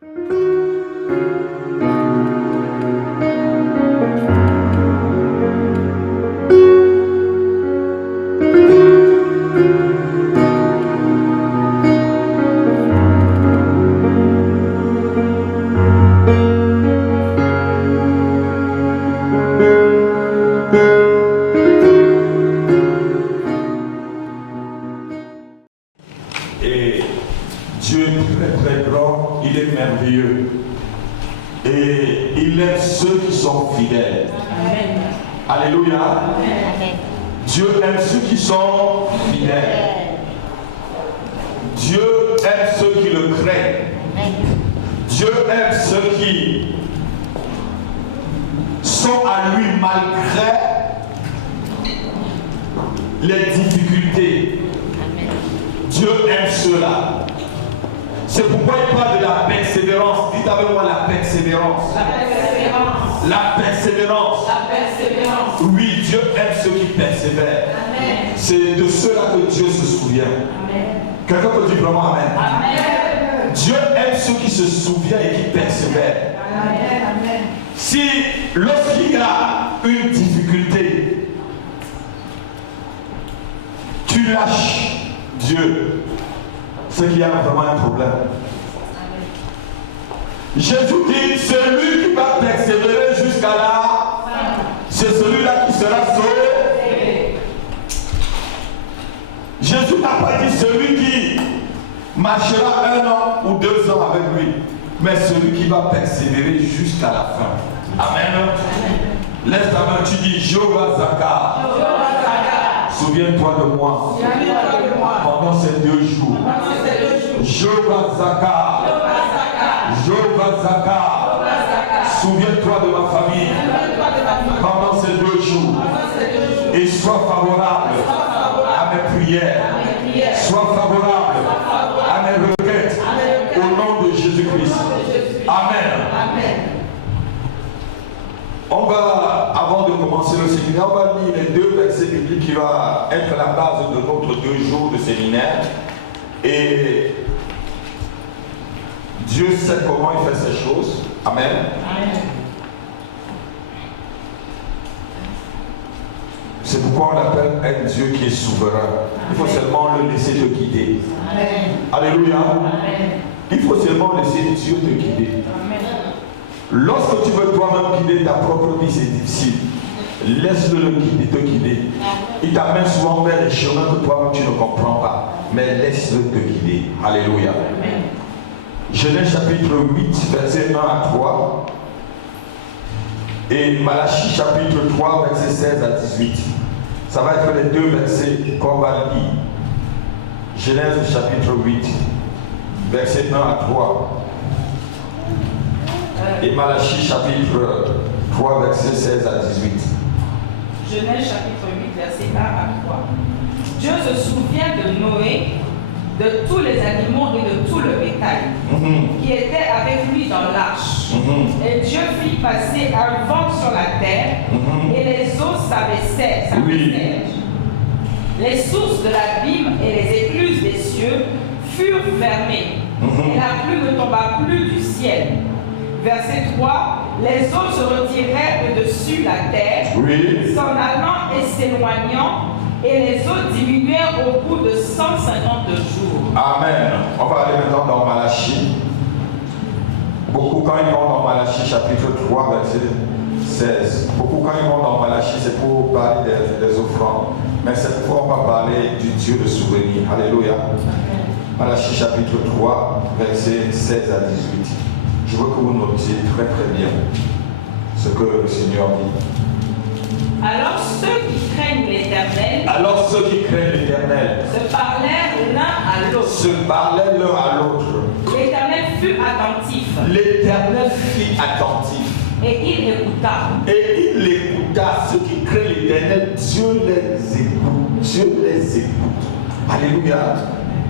Et Dieu est très très grand, il est merveilleux. Et il aime ceux qui sont fidèles. Amen. Alléluia. Amen. Dieu aime ceux qui sont fidèles. Dieu aime ceux qui le craignent. Dieu aime ceux qui sont à lui malgré les difficultés. Dieu aime ceux-là. C'est pourquoi il parle de la persévérance. Dites avec moi la persévérance. La persévérance. La persévérance. La persévérance. Oui, Dieu aime ceux qui persévèrent. Amen. C'est de ceux-là que Dieu se souvient. Amen. Quelqu'un peut dire vraiment Amen. Amen. Dieu aime ceux qui se souviennent et qui persévèrent. Amen. Amen. Si lorsqu'il y a une difficulté, tu lâches Dieu, c'est qu'il y a vraiment un problème. Jésus dit, celui qui va persévérer jusqu'à là, c'est celui-là qui sera sauvé. Jésus n'a pas dit celui qui marchera 1 an ou 2 ans avec lui, mais celui qui va persévérer jusqu'à la fin. Amen. Lève ta main, tu dis Jéhovah Zakar. Souviens-toi de moi pendant ces 2 jours. Jéhovah Zakar. Jéhovah Zakar. Souviens-toi de ma famille pendant ces 2 jours. Et sois favorable à mes prières. Sois favorable à mes requêtes. Au nom de Jésus-Christ. Amen. On va, avant de commencer le séminaire, on va lire les 2 versets bibliques qui vont être la base de notre 2 jours de séminaire. Et Dieu sait comment il fait ces choses. Amen. Amen. C'est pourquoi on appelle un Dieu qui est souverain. Il faut seulement le laisser te guider. Amen. Alléluia. Amen. Il faut seulement laisser Dieu te guider. Amen. Lorsque tu veux toi-même guider ta propre vie, c'est difficile. Laisse-le te guider. Il t'amène souvent vers des chemins que toi-même tu ne comprends pas. Mais laisse-le te guider. Alléluia. Amen. Genèse chapitre 8, versets 1 à 3. Et Malachie chapitre 3, versets 16 à 18. Ça va être les 2 versets qu'on va lire. Genèse chapitre 8, versets 1 à 3. Et Malachie chapitre 3, versets 16 à 18. Genèse chapitre 8, verset 1 à 3. Dieu se souvient de Noé, de tous les animaux et de tout le bétail qui étaient avec lui dans l'arche. Et Dieu fit passer un vent sur la terre et les eaux s'abaissèrent. Les sources de l'abîme et les écluses des cieux furent fermées et la pluie ne tomba plus du ciel. Verset 3. Les eaux se retirèrent de dessus la terre, s'en allant et s'éloignant, et les eaux diminuèrent au bout de 150 jours. Amen. On va aller maintenant dans Malachie. Beaucoup quand ils vont dans Malachie chapitre 3, verset 16. Beaucoup quand ils vont dans Malachie, c'est pour parler des offrandes. Mais cette fois, on va parler du Dieu de souvenir. Alléluia. Malachie chapitre 3, verset 16 à 18. Je veux que vous notiez très très bien ce que le Seigneur dit. Alors ceux qui craignent l'Éternel se parlèrent l'un à l'autre. L'Éternel fut attentif. L'Éternel fut attentif. Et il écouta. Ceux qui craignent l'Éternel, Dieu les écoute. Alléluia.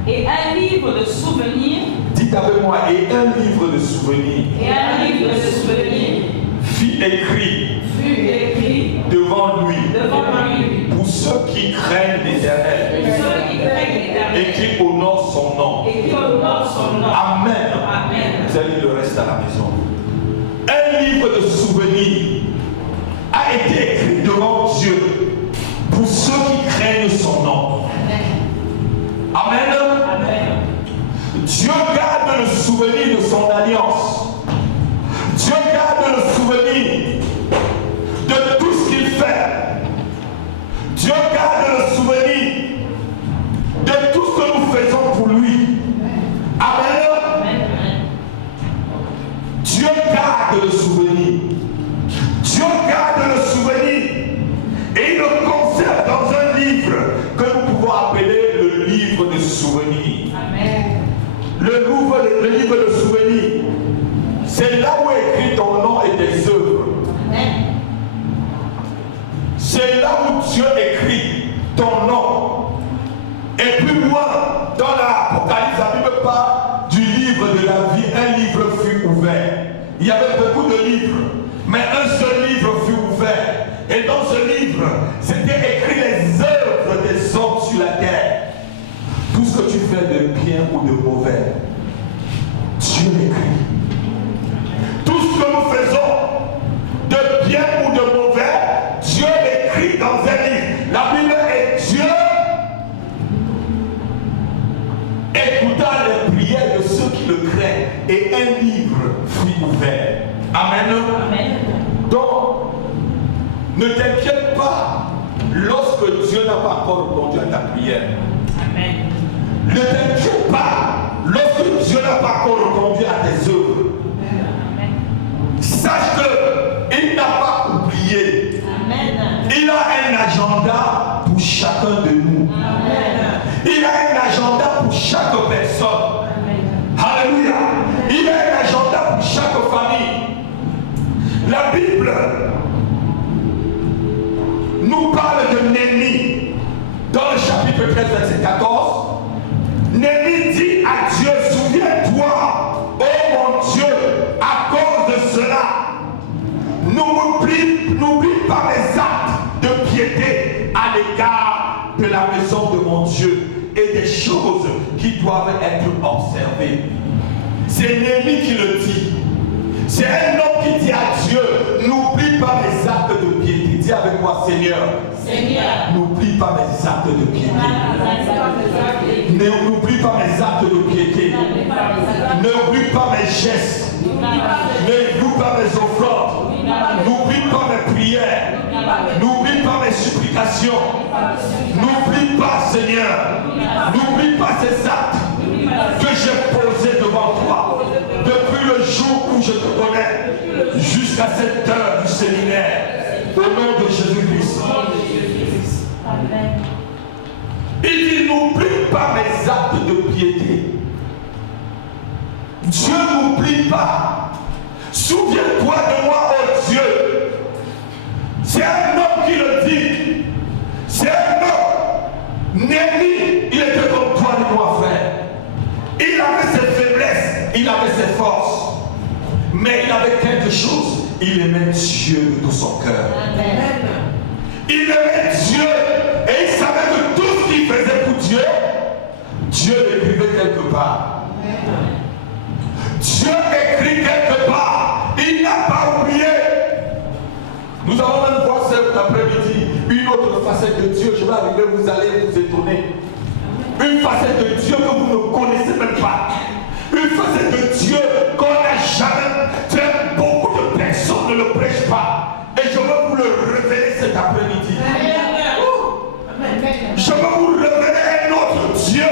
Et un livre de souvenirs. Dites avec moi, et un livre de souvenirs. Fut écrit devant lui. Pour ceux qui craignent l'Éternel. Et qui honorent son nom. Amen. Amen. tel il reste à la maison. Un livre de souvenirs a été écrit devant Dieu pour ceux qui craignent son nom. Amen. Amen. Dieu garde le souvenir de son alliance. Dieu garde le souvenir de tout ce qu'il fait. Dieu garde le souvenir de tout ce que nous faisons pour lui. Amen. Dieu garde le souvenir. Dieu garde le souvenir. Et il le conserve dans un livre que nous pouvons appeler le livre de souvenirs. Amen. Le livre de souvenirs. C'est là où est écrit ton nom et tes œuvres. Amen. C'est là où Dieu écrit ton nom. Et plus loin, dans l'Apocalypse, la Bible parle du livre de la vie. Un livre fut ouvert. Il y avait beaucoup de livres, mais un seul livre fut ouvert. Et dans ce livre, c'était écrit les œuvres des hommes sur la terre. Tout ce que tu fais de bien ou de mauvais, Dieu l'écrit. Tout ce que nous faisons de bien ou de mauvais, Dieu l'écrit dans un livre. La Bible est Dieu écoutant les prières de ceux qui le craignent, et un livre fut ouvert. Amen. Amen. Donc, ne t'inquiète pas lorsque Dieu n'a pas encore répondu à ta prière. Amen. Ne t'inquiète pas lorsque Dieu n'a pas encore répondu à tes œuvres. Amen. Sache qu'il n'a pas oublié. Amen. Il a un agenda pour chacun de nous. Amen. Il a un agenda pour chaque personne. Amen. Alléluia. Il a un agenda pour chaque famille. La Bible nous parle de Néhémie dans le chapitre 13, verset 14. Néhémie dit à Dieu, souviens-toi, oh mon Dieu, à cause de cela, n'oublie pas mes actes de piété à l'égard de la maison de mon Dieu et des choses qui doivent être observées. C'est Néhémie qui le dit. C'est un homme qui dit à Dieu, n'oublie pas mes actes de piété. Dis avec moi, Seigneur, n'oublie pas mes actes de piété. N'oublie pas mes actes de piété. N'oublie pas mes gestes. N'oublie pas mes offrandes. N'oublie pas mes prières. N'oublie pas mes supplications. N'oublie pas, Seigneur, n'oublie pas ces actes que j'ai posés devant toi depuis le jour où je te connais jusqu'à cette heure du séminaire. Au nom de Jésus-Christ. Il dit, n'oublie pas mes actes de piété. Dieu n'oublie pas. Souviens-toi de moi, oh Dieu. C'est un homme qui le dit. C'est un homme. Néhémie, il était comme toi et moi, frère. Il avait ses faiblesses, il avait ses forces. Mais il avait quelque chose. Il aimait Dieu de tout son cœur. Amen. Il aimait Dieu et il savait que tout ce qu'il faisait pour Dieu, Dieu l'écrivait quelque part. Amen. Dieu écrit quelque part. Il n'a pas oublié. Nous allons même voir cet après-midi une autre facette de Dieu. Je vais arriver, vous allez vous étonner. Une facette de Dieu que vous ne connaissez même pas. Une facette de Dieu qu'on n'a jamais. Beaucoup de personnes ne le prêchent pas. Et je veux vous le révéler cet après-midi. Je veux vous révéler un autre Dieu.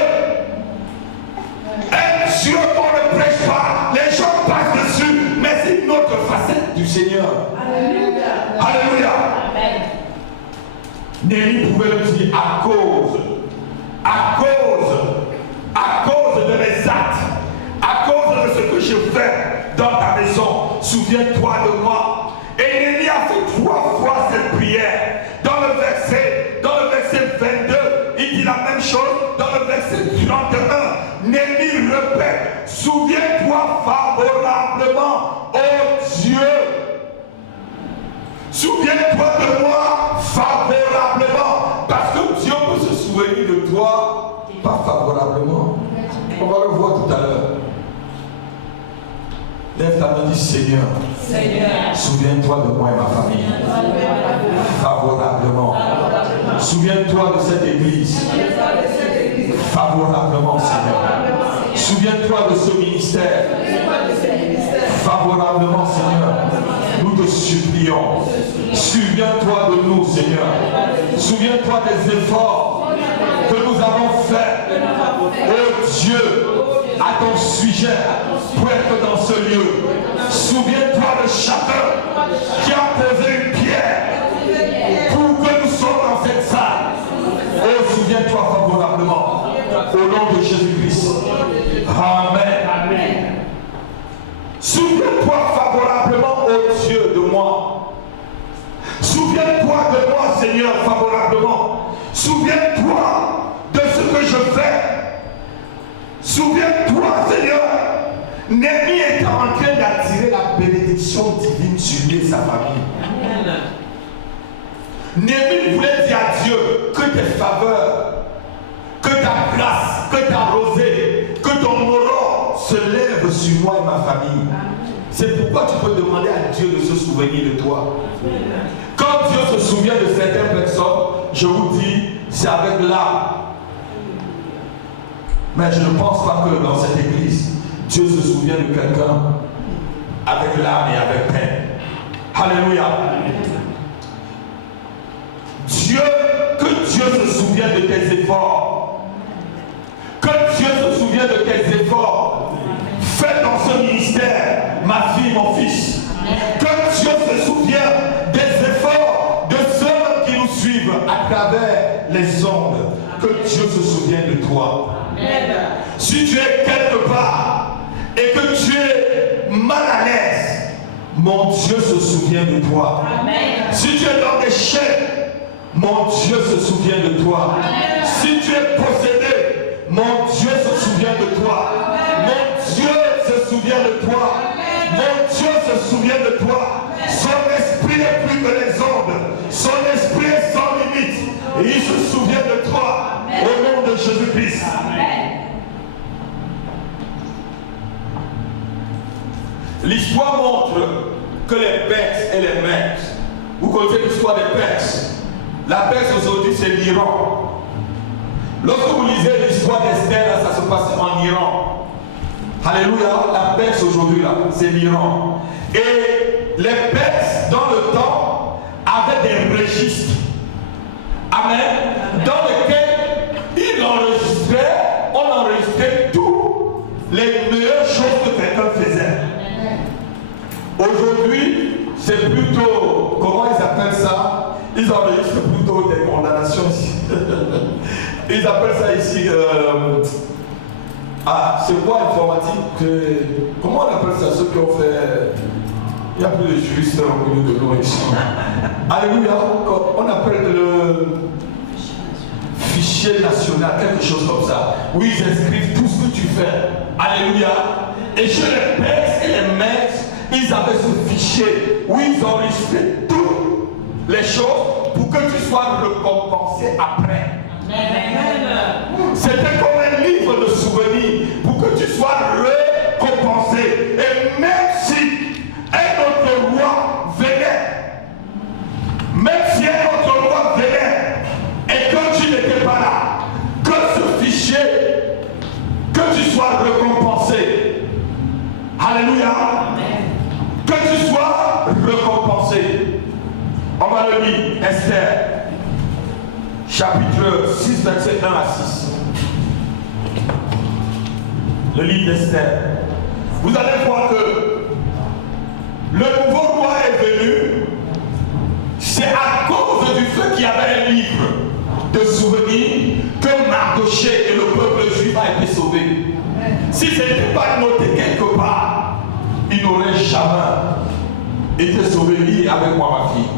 Un Dieu qu'on ne prêche pas. Les gens passent dessus. Mais c'est une autre facette du Seigneur. Alléluia. Alléluia. Néhémie pouvait le dire à cause de mes actes, à cause de ce que je fais dans ta maison, souviens-toi de moi. Et Néhémie a fait 3 fois cette prière. Dans le verset 22, il dit la même chose. Dans le verset 31, Néhémie répète, souviens-toi favorablement, ô Dieu. Souviens-toi de moi favorablement. Parce que Dieu peut se souvenir de toi, pas favorablement. On va le voir tout à l'heure. Lève ta main, dis Seigneur, souviens-toi de moi et ma famille. Favorablement. Souviens-toi de cette église. Favorablement, Seigneur. Souviens-toi de ce ministère. Favorablement, Seigneur. Nous te supplions. Souviens-toi de nous, Seigneur. Souviens-toi des efforts que nous avons faits. Oh Dieu, à ton sujet, pour être dans ce lieu. Souviens-toi de chacun qui a posé une pierre pour que nous soyons dans cette salle. Oh, souviens-toi favorablement. Au nom de Jésus-Christ. Amen. Souviens-toi favorablement, oh Dieu, de moi. Souviens-toi de moi, Seigneur, favorablement. Souviens-toi de ce que je fais. Souviens-toi, Seigneur. Néhémie était en train d'attirer la bénédiction divine sur lui et sa famille. Néhémie voulait dire à Dieu que tes faveurs, que ta grâce, que ta rosée, que ton aurore se lève sur moi et ma famille. C'est pourquoi tu peux demander à Dieu de se souvenir de toi. Quand Dieu se souvient de certaines personnes, je vous dis, c'est avec l'âme. Mais je ne pense pas que dans cette église, Dieu se souvient de quelqu'un avec l'âme et avec peine. Alléluia. Que Dieu se souvienne de tes efforts. Que Dieu se souvienne de tes efforts. Fais dans ce ministère, ma fille, mon fils. Que Dieu se souvienne des efforts de ceux qui nous suivent à travers les ondes. Que Dieu se souvienne de toi. Si tu es quelque part et que tu es mal à l'aise, mon Dieu se souvient de toi. Si tu es dans des chaînes, mon Dieu se souvient de toi. Si tu es possédé, mon Dieu se souvient de toi. Mon Dieu se souvient de toi. Mon Dieu se souvient de toi. Son esprit est plus que les ondes. Son esprit est sans limite. Et il se souvient de toi. Au nom de Jésus-Christ. L'histoire montre que les Perses et les Mèdes, vous connaissez l'histoire des Perses. La Perse aujourd'hui c'est l'Iran. Lorsque vous lisez l'histoire d'Esther, ça se passe en Iran. Alléluia, la Perse aujourd'hui là, c'est l'Iran. Et les Perses dans le temps avaient des registres. Amen. Dans lesquels ils enregistraient, on enregistrait toutes les meilleures choses que quelqu'un faisait. Aujourd'hui, c'est plutôt, comment ils appellent ça? Ils enregistrent plutôt des condamnations ici. Ils appellent ça ici, c'est quoi informatique? Comment on appelle ça, ceux qui ont fait... Il n'y a plus de juristes au milieu de nous ici. Alléluia, on appelle le fichier national, quelque chose comme ça, où ils inscrivent tout ce que tu fais. Alléluia. Et chez les Perses et les Mèdes, ils avaient ce fichier où ils enregistraient toutes les choses pour que tu sois récompensé après. C'était comme un livre de souvenirs pour que tu sois récompensé. Et même si un autre roi venait, et que tu n'étais pas là, que ce fichier, que tu sois récompensé. Alléluia. Que tu sois récompensé. On va le lire, Esther, chapitre 6, verset 1 à 6. Le livre d'Esther. Vous allez voir que le nouveau roi est venu. C'est à cause du fait qu'il y avait un livre de souvenirs que Mardochée et le peuple juif a été sauvé. Si ce n'était pas noté quelque part, il n'aurait jamais été sauvé. Lis avec moi, ma fille.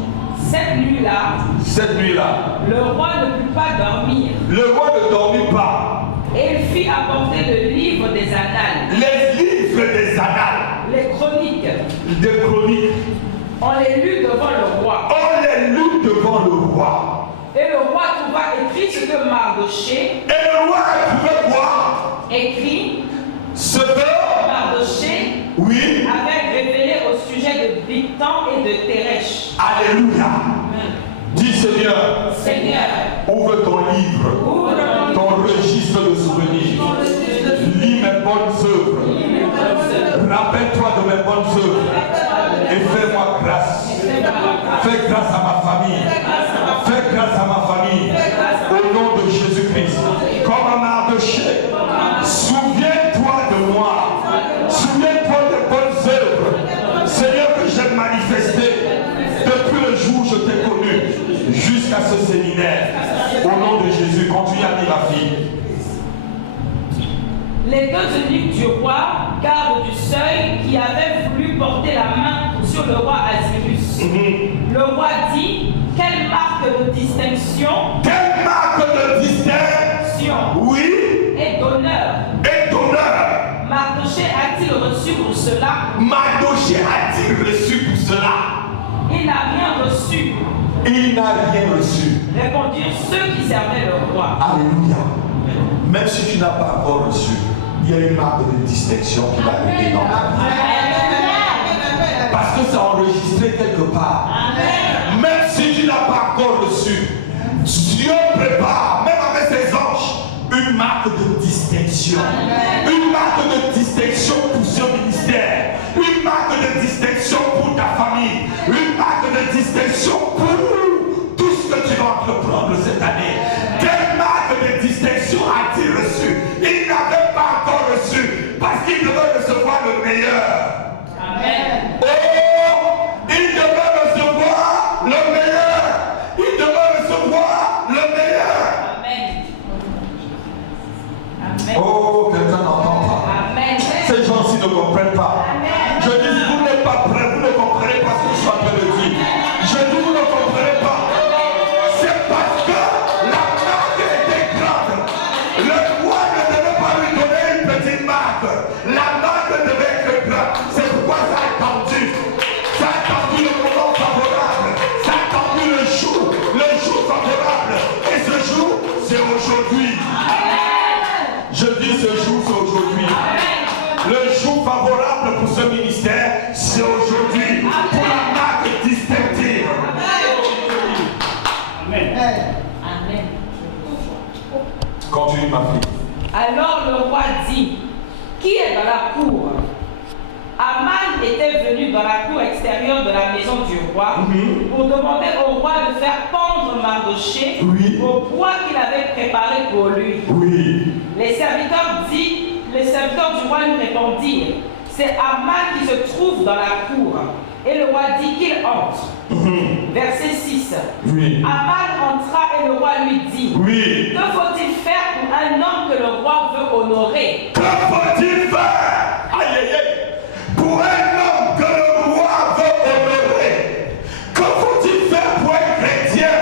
Cette nuit-là, le roi ne put pas dormir. Le roi ne dormit pas. Et il fit apporter le livre des annales. Les livres des annales. Les chroniques. Des chroniques. On les lut devant le roi. On les lut devant le roi. Et le roi trouva écrit ce que Mardochée. Et le roi a trouvé quoi? Écrit ce que Mardochée oui avait de Bigtan et de Teresh. Alléluia. Amen. Dis Seigneur, ouvre ton livre, ton registre de souvenirs. Lis mes bonnes œuvres. Rappelle-toi de mes bonnes œuvres. Et fais-moi grâce. Fais grâce à ma famille. Fais grâce à ma famille. Au nom de Jésus-Christ. Comme Mardochée. Souviens-toi de moi. Souviens-toi des bonnes œuvres. Seigneur, que j'ai manifesté depuis le jour où je t'ai connu jusqu'à ce séminaire. Au nom de Jésus, continue à dire ma fille. Les deux eunuques du roi, gardes du seuil, qui avaient voulu porter la main sur le roi Asirus. Le roi dit, quelle marque de distinction, Quelle marque de distinction, oui, et d'honneur, Mardochée a-t-il reçu pour cela? Mardochée a-t-il reçu pour cela? Il n'a rien reçu. Il n'a rien reçu. Répondirent ceux qui servaient le roi. Alléluia. Même si tu n'as pas encore reçu, il y a une marque de distinction qui va arriver dans ta vie. Parce que c'est enregistré quelque part. Même si tu n'as pas encore reçu, Dieu prépare, même avec ses anges, une marque de distinction. Une marque de distinction pour ce ministère. Une marque de distinction pour ta famille. Une marque de distinction pour tout ce que tu vas entreprendre cette année. Quelle marque de distinction a-t-il reçu? Il n'avait pas encore reçu parce qu'il devait recevoir le meilleur. Amen. Oh, il devait recevoir le meilleur. Il devait recevoir le meilleur. Amen. Amen. Oh, quelqu'un n'entend pas. Amen. Ces gens-ci ne comprennent pas. Amen. Je dis, vous n'êtes pas prêts, vous ne comprenez pas ce que je suis en train de dire. Je dis, vous ne comprenez pas. C'est parce que la marque était grande. Le roi ne devait pas lui donner une petite marque. La marque devait être grande. C'est pourquoi ça a attendu. Ça a attendu le moment favorable. Ça a attendu le jour favorable. Et ce jour, c'est aujourd'hui. Je dis ce jour, c'est aujourd'hui. Le jour favorable pour ce ministère, c'est aujourd'hui. Pour la marque distinctive. Amen. Amen. Continue ma fille. Alors le roi dit, qui est dans la cour? Aman était venu dans la cour extérieure de la maison du roi pour demander au roi de faire pendre Mardochée au bois qu'il avait préparé pour lui. Oui. Les serviteurs du roi lui répondirent, c'est Aman qui se trouve dans la cour. Et le roi dit qu'il entre. Verset 6. Oui. Aman entra et le roi lui dit, oui. Que faut-il faire pour un homme que le roi veut honorer? Que faut-il faire? Aïe aïe aïe. Pour un homme que le roi veut honorer. Que faut-il faire pour un chrétien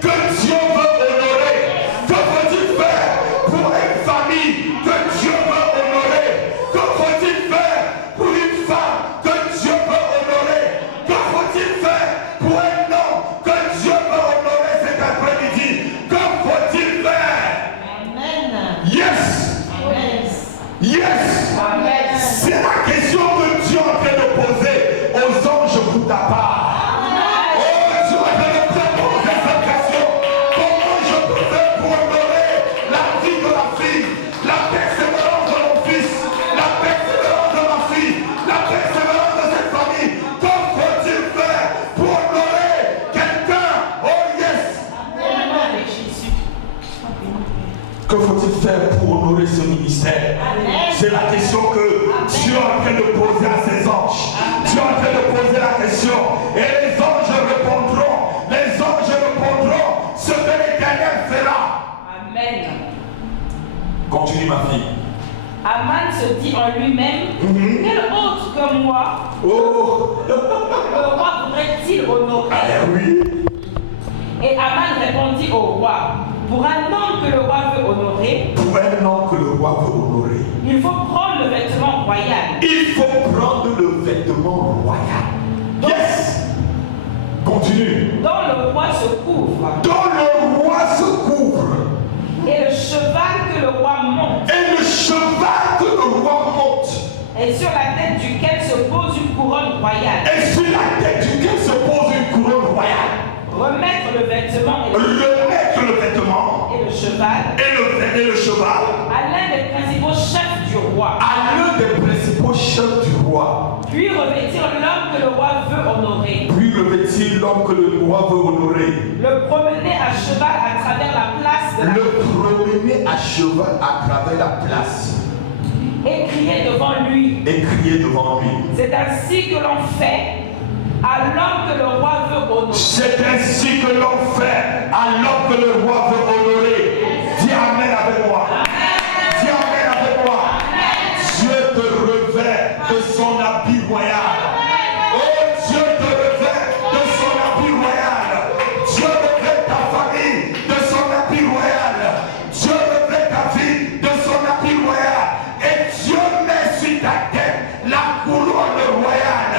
que Dieu veut honorer? Que faut-il faire pour une famille que Dieu veut honorer? Que faut-il faire pour une femme que Dieu veut honorer? Que faut-il faire pour un homme que Dieu veut honorer cet après-midi? Que faut-il faire? Amen. Yes! Amen. Yes! Amen. C'est la question que Dieu est en train de poser aux anges pour ta part. Oh, Dieu est en train de te poser cette question. Comment je peux faire pour honorer la vie de la fille, la persévérance de mon fils, la persévérance de ma fille, la persévérance de cette famille? Que faut-il faire pour honorer quelqu'un? Oh yes! Amen. Jésus. Que faut-il faire pour honorer ce ministère? C'est la question que Dieu est en train de poser à ses anges. Dieu est en train de poser la question. Et les anges répondront ce que l'Éternel fera. Amen. Continue ma fille. Aman se dit en lui-même, quel autre que moi Oh, le roi voudrait-il honorer? oui. Et Aman répondit au roi, pour un homme que le roi veut honorer, Pour un homme que le roi veut honorer, il faut prendre le vêtement royal. il faut prendre le vêtement royal. Yes. Continue. Dont le roi se couvre. Dont le roi se couvre. Et le cheval que le roi monte. Et le cheval que le roi monte. Et sur la tête duquel se pose une couronne royale. Et sur Remettre le vêtement remettre le vêtement et le cheval et le cheval à l'un des principaux chefs du roi. À l'un des principaux chefs du roi. Puis revêtir l'homme que le roi veut honorer. Puis revêtir l'homme que le roi veut honorer. Le promener à cheval à travers la place de la Le promener à cheval à travers la place. et crier devant lui. Et crier devant lui. C'est ainsi que l'on fait à l'homme que le roi veut honorer. C'est ainsi que l'on fait à l'homme que le roi veut honorer. Dis Amen avec moi. Dis Amen avec moi. Dieu te revêt de son habit royal. Oh, Dieu te revêt de son habit royal. Dieu revêt ta famille de son habit royal. Dieu revêt ta vie de son habit royal. Et Dieu met sur ta tête la couronne royale.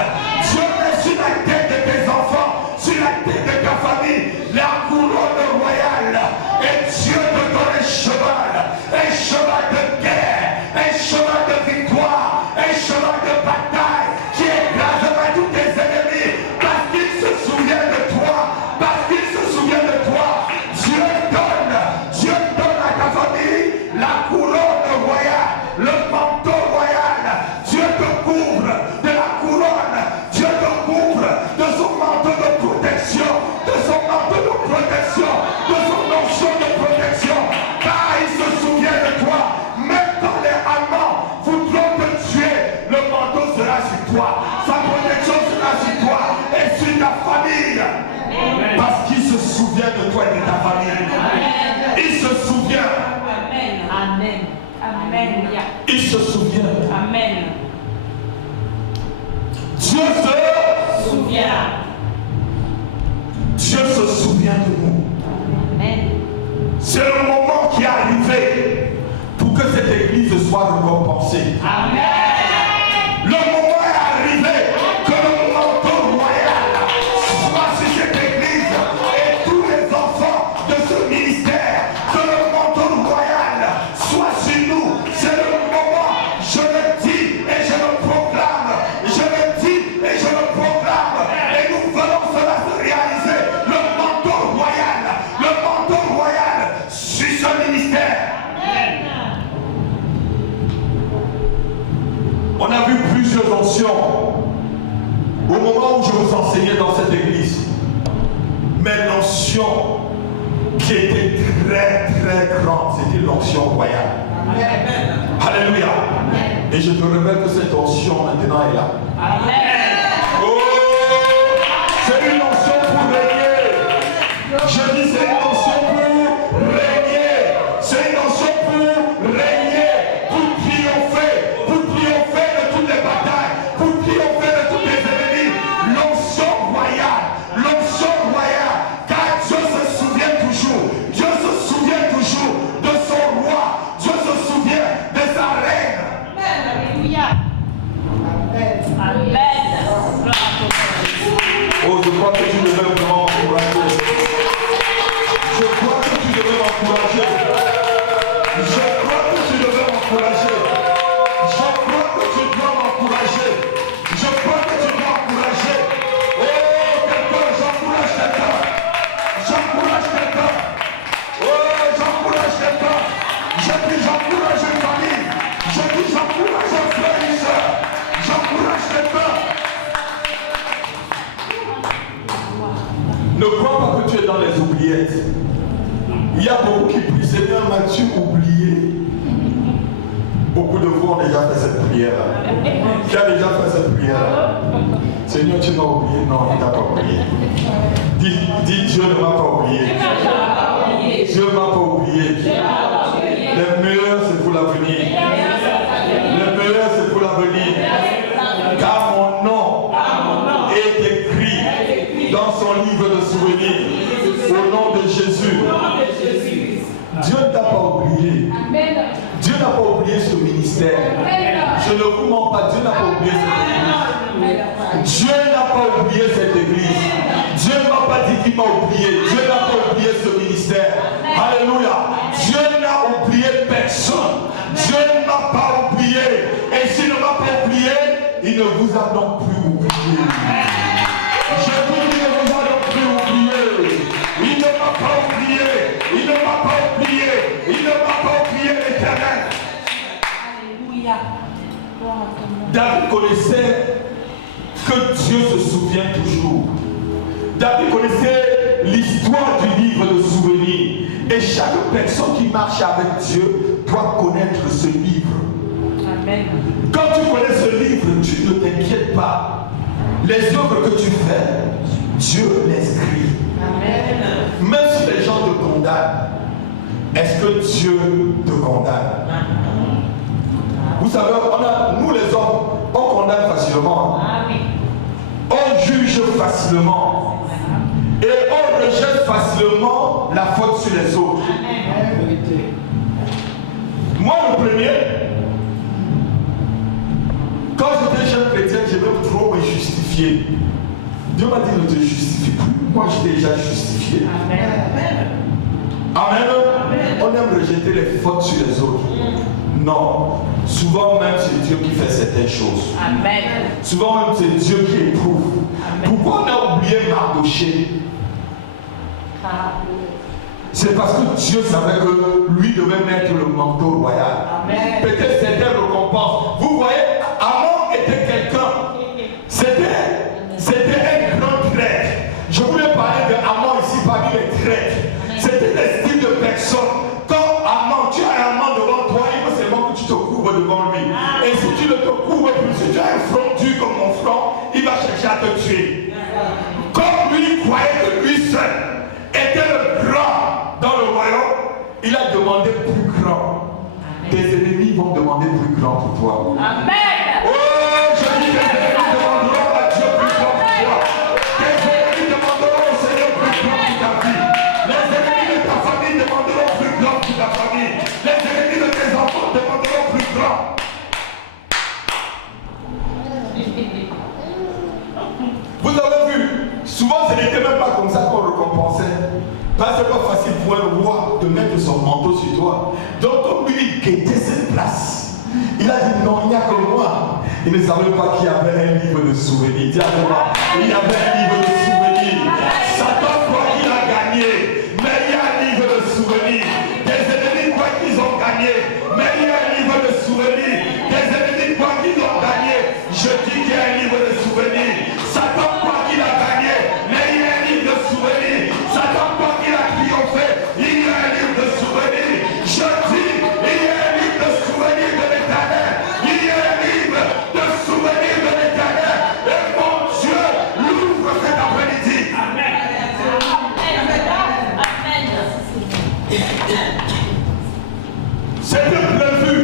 Dieu met sur la tête de tes enfants, sur la tête de ta famille, la couronne royale. Et Dieu te donne un cheval de guerre, un cheval de victoire, un cheval de bataille qui écrase tous tes ennemis parce qu'il se souvient de toi, parce qu'il se souvient de toi. Dieu donne à ta famille la couronne royale, le manteau royal. Dieu te couvre de la couronne, Dieu te couvre de son manteau de protection, de son manteau de protection, de son onction de protection, car il se souvient de toi. Même quand les Allemands voudront te tuer, le manteau sera sur toi, sa protection sera sur toi et sur ta famille. Parce qu'il se souvient de toi et de ta famille. Il se souvient. Amen. Amen. Amen. Il se souvient. Amen. Dieu se Souviens. Dieu se souvient de nous. Amen. C'est le moment qui est arrivé Pour que cette église soit récompensée. Amen. Le moment est arrivé que le manteau royal soit sur cette église et tous les enfants de ce ministère, que le manteau royal soit sur nous. C'est le moment, je le dis et je le proclame, je le dis et je le proclame, et nous verrons cela se réaliser. Le manteau royal sur ce ministère. On a vu plusieurs onction au moment où je vous enseignais dans cette église. Mais l'onction qui était très grande, c'était l'onction royale. Alléluia. Et je te révèle que cette onction maintenant est là. Amen. Oh, c'est une onction pour régner. Je dis c'est une onction pour régner. C'est une onction pour régner, pour triompher de toutes les batailles, pour triompher de tous les ennemis. L'onction royale, car Dieu se souvient toujours. Dieu se souvient toujours de son roi. Dieu se souvient de sa reine. Alléluia. Amen. Oh, je crois que tu devrais vraiment m'encourager. Je crois que tu devrais m'encourager. Je crois que tu devrais m'encourager. Je crois que tu dois m'encourager. Je crois que tu dois encourager. Oh, quelqu'un, j'encourage quelqu'un. J'encourage quelqu'un. Oh, j'encourage quelqu'un. Je dis j'encourage une famille. Je dis j'encourage un frère et une soeur. J'encourage quelqu'un. Ne crois pas que tu es dans les oubliettes. Il y a beaucoup qui prient, Seigneur, m'as-tu oublié? Beaucoup de vous ont déjà fait cette prière. Qui a déjà fait cette prière? Seigneur, tu m'as oublié? Non, il ne t'a pas oublié. Dis, Dieu ne m'a pas oublié. Dieu ne m'a pas oublié. Le meilleur, c'est pour l'avenir. Le meilleur, c'est pour l'avenir. Car mon nom est écrit dans son livre de souvenirs. Au nom de Jésus. Dieu ne t'a pas oublié. Dieu n'a pas oublié ce ministère. Je ne vous mens pas, Dieu n'a pas oublié cette église. Dieu n'a pas oublié cette église. Dieu ne m'a pas dit qu'il m'a oublié. Dieu n'a pas oublié ce ministère. Alléluia. Dieu n'a oublié personne. Dieu ne m'a pas oublié. Et s'il ne m'a pas oublié, il ne vous a donc plus oublié. Je dis qu'il ne vous a donc plus oublié. David connaissait que Dieu se souvient toujours. David connaissait l'histoire du livre de souvenirs. Et chaque personne qui marche avec Dieu doit connaître ce livre. Amen. Quand tu connais ce livre, tu ne t'inquiètes pas. Les œuvres que tu fais, Dieu les écrit. Amen. Même si les gens te condamnent, est-ce que Dieu te condamne? Vous savez, nous les hommes, on condamne facilement. On juge facilement. Et on rejette facilement la faute sur les autres. Moi, le premier, quand j'étais jeune chrétien, j'aimais trop me justifier. Dieu m'a dit ne te justifie plus. Moi, j'étais déjà justifié. Amen. On aime rejeter les fautes sur les autres. Non. Souvent même c'est Dieu qui fait certaines choses. Amen. Souvent même c'est Dieu qui éprouve. Amen. Pourquoi on a oublié Mardoché? C'est parce que Dieu savait que lui devait mettre le manteau royal. Peut-être c'était récompense. Vous voyez, Amon était quelqu'un. C'était un grand traître. Je voulais parler de Amon ici parmi les traîtres. C'était des styles de personnes. Quand Amon, tu as un Amon devant toi, il faut seulement que tu te couvres devant lui. Et si tu ne te couvres plus, si tu as un front dur comme mon front, il va chercher à te tuer. Comme lui croyait que lui seul était le grand dans le royaume, il a demandé plus grand. Tes ennemis vont demander plus grand pour toi. Amen. Oh, je dis que tes ennemis demanderont à Dieu plus grand pour toi. Tes ennemis demanderont au Seigneur plus grand pour ta vie. Les ennemis de ta famille demanderont plus grand pour ta famille. Les ennemis de tes enfants demanderont plus grand. Vous avez vu, souvent ce n'était même pas comme ça qu'on récompensait. Parce que c'est pas facile pour un roi de mettre son manteau sur toi. Donc comme lui, il guettait cette place. Il a dit non, il n'y a que moi. Il ne savait pas qu'il y avait un livre de souvenirs. Dis à moi, il y avait un livre de souvenirs. Satan croit qu'il a gagné, mais il y a un livre de souvenirs. Des ennemis croient qu'ils ont gagné, mais il y a un livre de souvenirs. Des ennemis croient qu'ils ont gagné. Je dis qu'il y a un livre de souvenirs. Satan croit qu'il a gagné, mais il y a un livre de souvenirs. Satan croit qu'il a triomphé, il y a un livre de souvenirs. Je dis, il y a un livre de souvenirs de l'Éternel. Il y a un livre de souvenirs de l'Éternel. Et mon Dieu l'ouvre cet après-midi. Amen. C'était prévu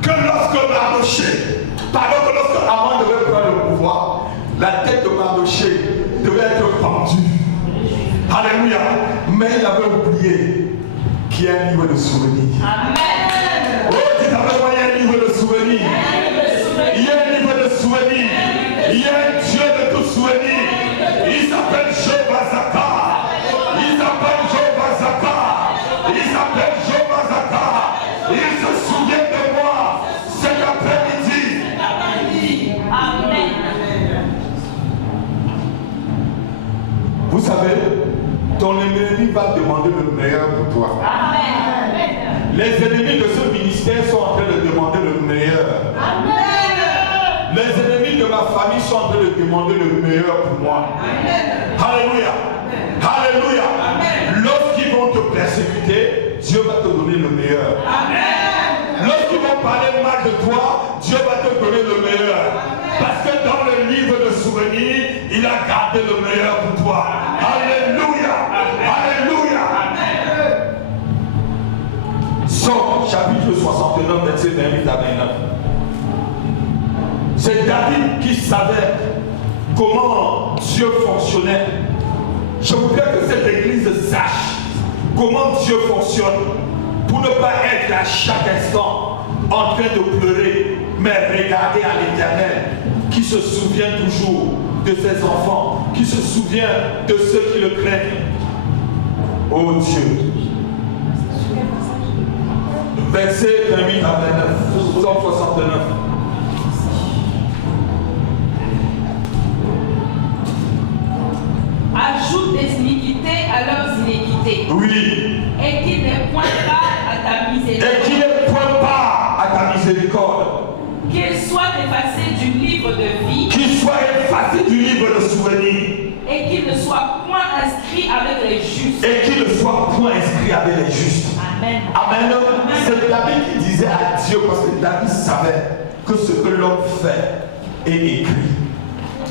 que lorsque Amon devait prendre le pouvoir, la tête de Mardoché devait être pendue. Alléluia. Mais il avait oublié qu'il y a un livre de souvenirs. Amen. Oh, dites avec moi, il y a un livre de souvenirs. Il y a un livre de souvenirs. Il y a un Dieu de tous souvenirs. Il s'appelle Jéhovah Zakar. Il s'appelle Jéhovah Zakar. Il s'appelle Jéhovah Zakar. Il se souvient de moi cet après-midi. Amen. Vous savez, ton ennemi va demander le meilleur pour toi. Amen. Les ennemis de ce ministère sont en train de demander le meilleur. Amen. Les ennemis de ma famille sont en train de demander le meilleur pour moi. Amen. Alléluia. Alléluia. Amen. Lorsqu'ils vont te persécuter, Dieu va te donner le meilleur. Amen. Lorsqu'ils vont parler mal de toi, Dieu va te donner le meilleur. Amen. Parce que dans le livre de souvenirs, il a gardé le meilleur pour toi. Amen. Alléluia. Amen. Alléluia. Amen. Somme chapitre 69, verset 28 à 29. C'est David qui savait comment Dieu fonctionnait. Je voudrais que cette église sache comment Dieu fonctionne pour ne pas être à chaque instant en train de pleurer, mais regarder à l'Éternel qui se souvient toujours de ses enfants, qui se souvient de ceux qui le craignent. Oh Dieu. Verset 28 à 29, Psaume 69. Ajoute des iniquités à leurs iniquités. Oui. Et qui ne pointe pas à ta miséricorde. Et qui ne pointe pas à ta miséricorde. Qu'ils soient effacés avec les justes. Amen. Amen. C'est David qui disait à Dieu, parce que David savait que ce que l'homme fait est écrit.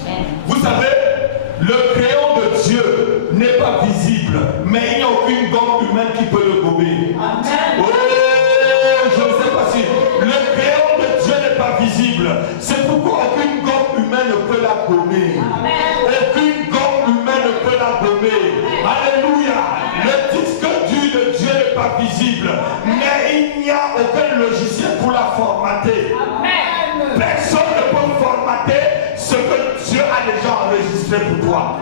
Amen. Vous savez, le crayon de Dieu n'est pas visible, mais il n'y a aucune gomme humaine qui peut le gommer. Amen. Oh, je ne sais pas si le crayon de Dieu n'est pas visible. C'est pourquoi aucune gomme humaine ne peut la gommer. Amen. Aucune gomme humaine ne peut la gommer. Alléluia. Le disque dur de Dieu n'est pas visible, mais il n'y a aucun logiciel pour la formater. Amen. Personne ne peut formater ce que Dieu a déjà enregistré pour toi.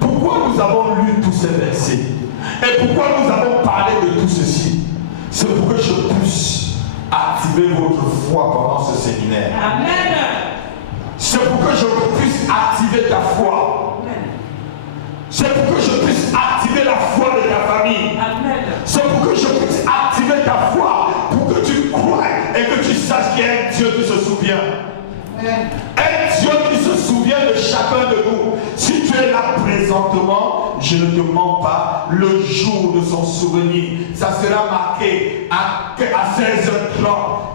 Pourquoi nous avons lu tous ces versets et pourquoi nous avons parlé de tout ceci? C'est pour que je puisse activer votre foi pendant ce séminaire. Amen. C'est pour que je puisse activer ta foi. C'est pour que je puisse activer la foi de ta famille. Amen. C'est pour que je puisse activer ta foi, pour que tu croies et que tu saches qu'il y a un Dieu qui se souvient. Un Dieu qui se souvient de chacun de nous. Si tu es là présentement, je ne te mens pas, le jour de son souvenir, ça sera marqué à 16h30.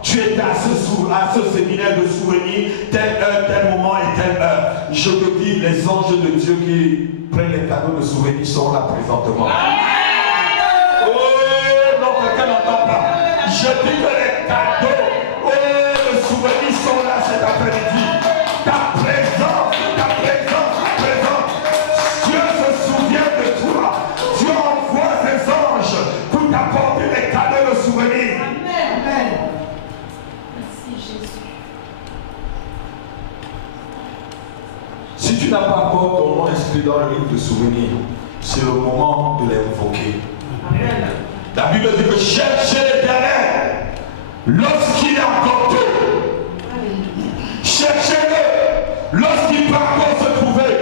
Tu étais à ce séminaire de souvenirs, telle heure, tel moment et telle heure. Je te dis, les anges de Dieu qui prennent les cadeaux de souvenirs sont là présentement. Oh non, quelqu'un n'entend pas. Je dis que les cadeaux, de souvenirs sont là cet après-midi. Ta présence, présente. Dieu se souvient de toi. Dieu envoie ses anges pour t'apporter les cadeaux de souvenirs. Amen. Merci Jésus. Si tu n'as pas encore ton nom inscrit dans le livre de souvenirs, c'est le moment de l'invoquer. Amen. La Bible dit que cherchez l'Éternel lorsqu'il est encore tôt. Cherchez-le lorsqu'il peut encore se trouver.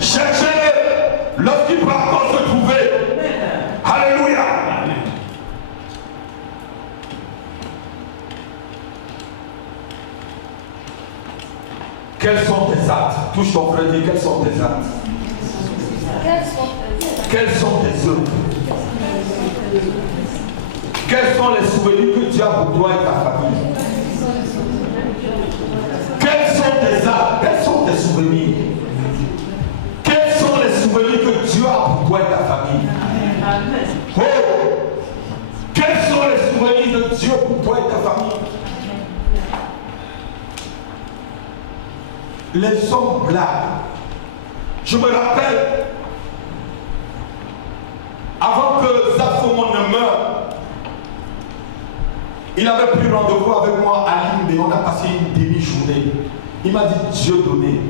Cherchez-le lorsqu'il peut encore se trouver. Alléluia. Quels sont tes actes? Touche ton frère, dis quels sont tes actes? Quels sont tes œuvres? Quels sont les souvenirs que Dieu a pour toi et ta famille? Quels sont tes actes? Quels sont tes souvenirs? Quels sont les souvenirs que Dieu a pour toi et ta famille? Oh! Quels sont les souvenirs de Dieu pour toi et ta famille? Les hommes blaguent. Je me rappelle, avant que Zaphoumon ne meure, il avait pris rendez-vous avec moi à Limbe. On a passé une demi-journée. Il m'a dit, Dieu donné.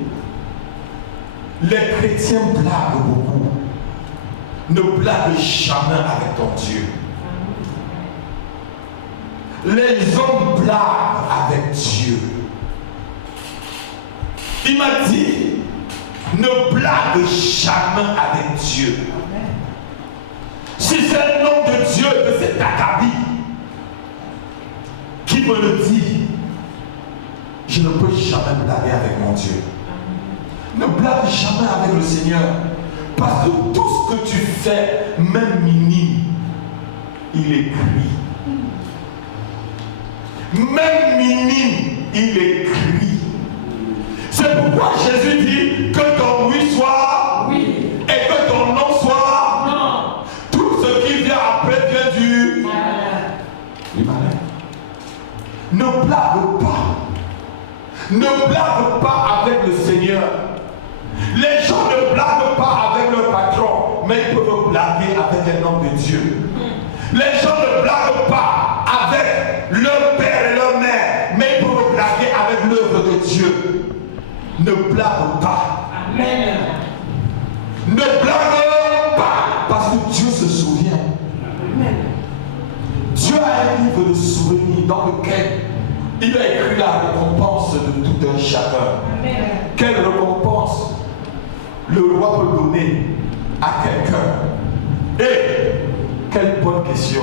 Les chrétiens blaguent beaucoup. Ne blague jamais avec ton Dieu. Les hommes blaguent avec Dieu. Il m'a dit, ne blague jamais avec Dieu. Si c'est le nom de Dieu, que c'est Takabi qui me le dit, je ne peux jamais blaguer avec mon Dieu. Ne blague jamais avec le Seigneur. Parce que tout ce que tu fais, même minime, il écrit. Même minime, il écrit. C'est pourquoi Jésus dit que ton oui soit oui et que ton non soit non. Tout ce qui vient après vient du malin. Ne blague pas. Ne blague pas avec le Seigneur. Les gens ne blaguent pas avec leur patron, mais ils peuvent blaguer avec un homme de Dieu. Les gens ne blaguent pas avec leur père et leur mère, mais ils peuvent blaguer avec l'œuvre de Dieu. Ne blague pas. Amen. Ne blague pas, parce que Dieu se souvient. Amen. Dieu a un livre de souvenirs dans lequel il a écrit la récompense de tout un chacun. Amen. Quelle récompense le roi peut donner à quelqu'un? Et quelle bonne question.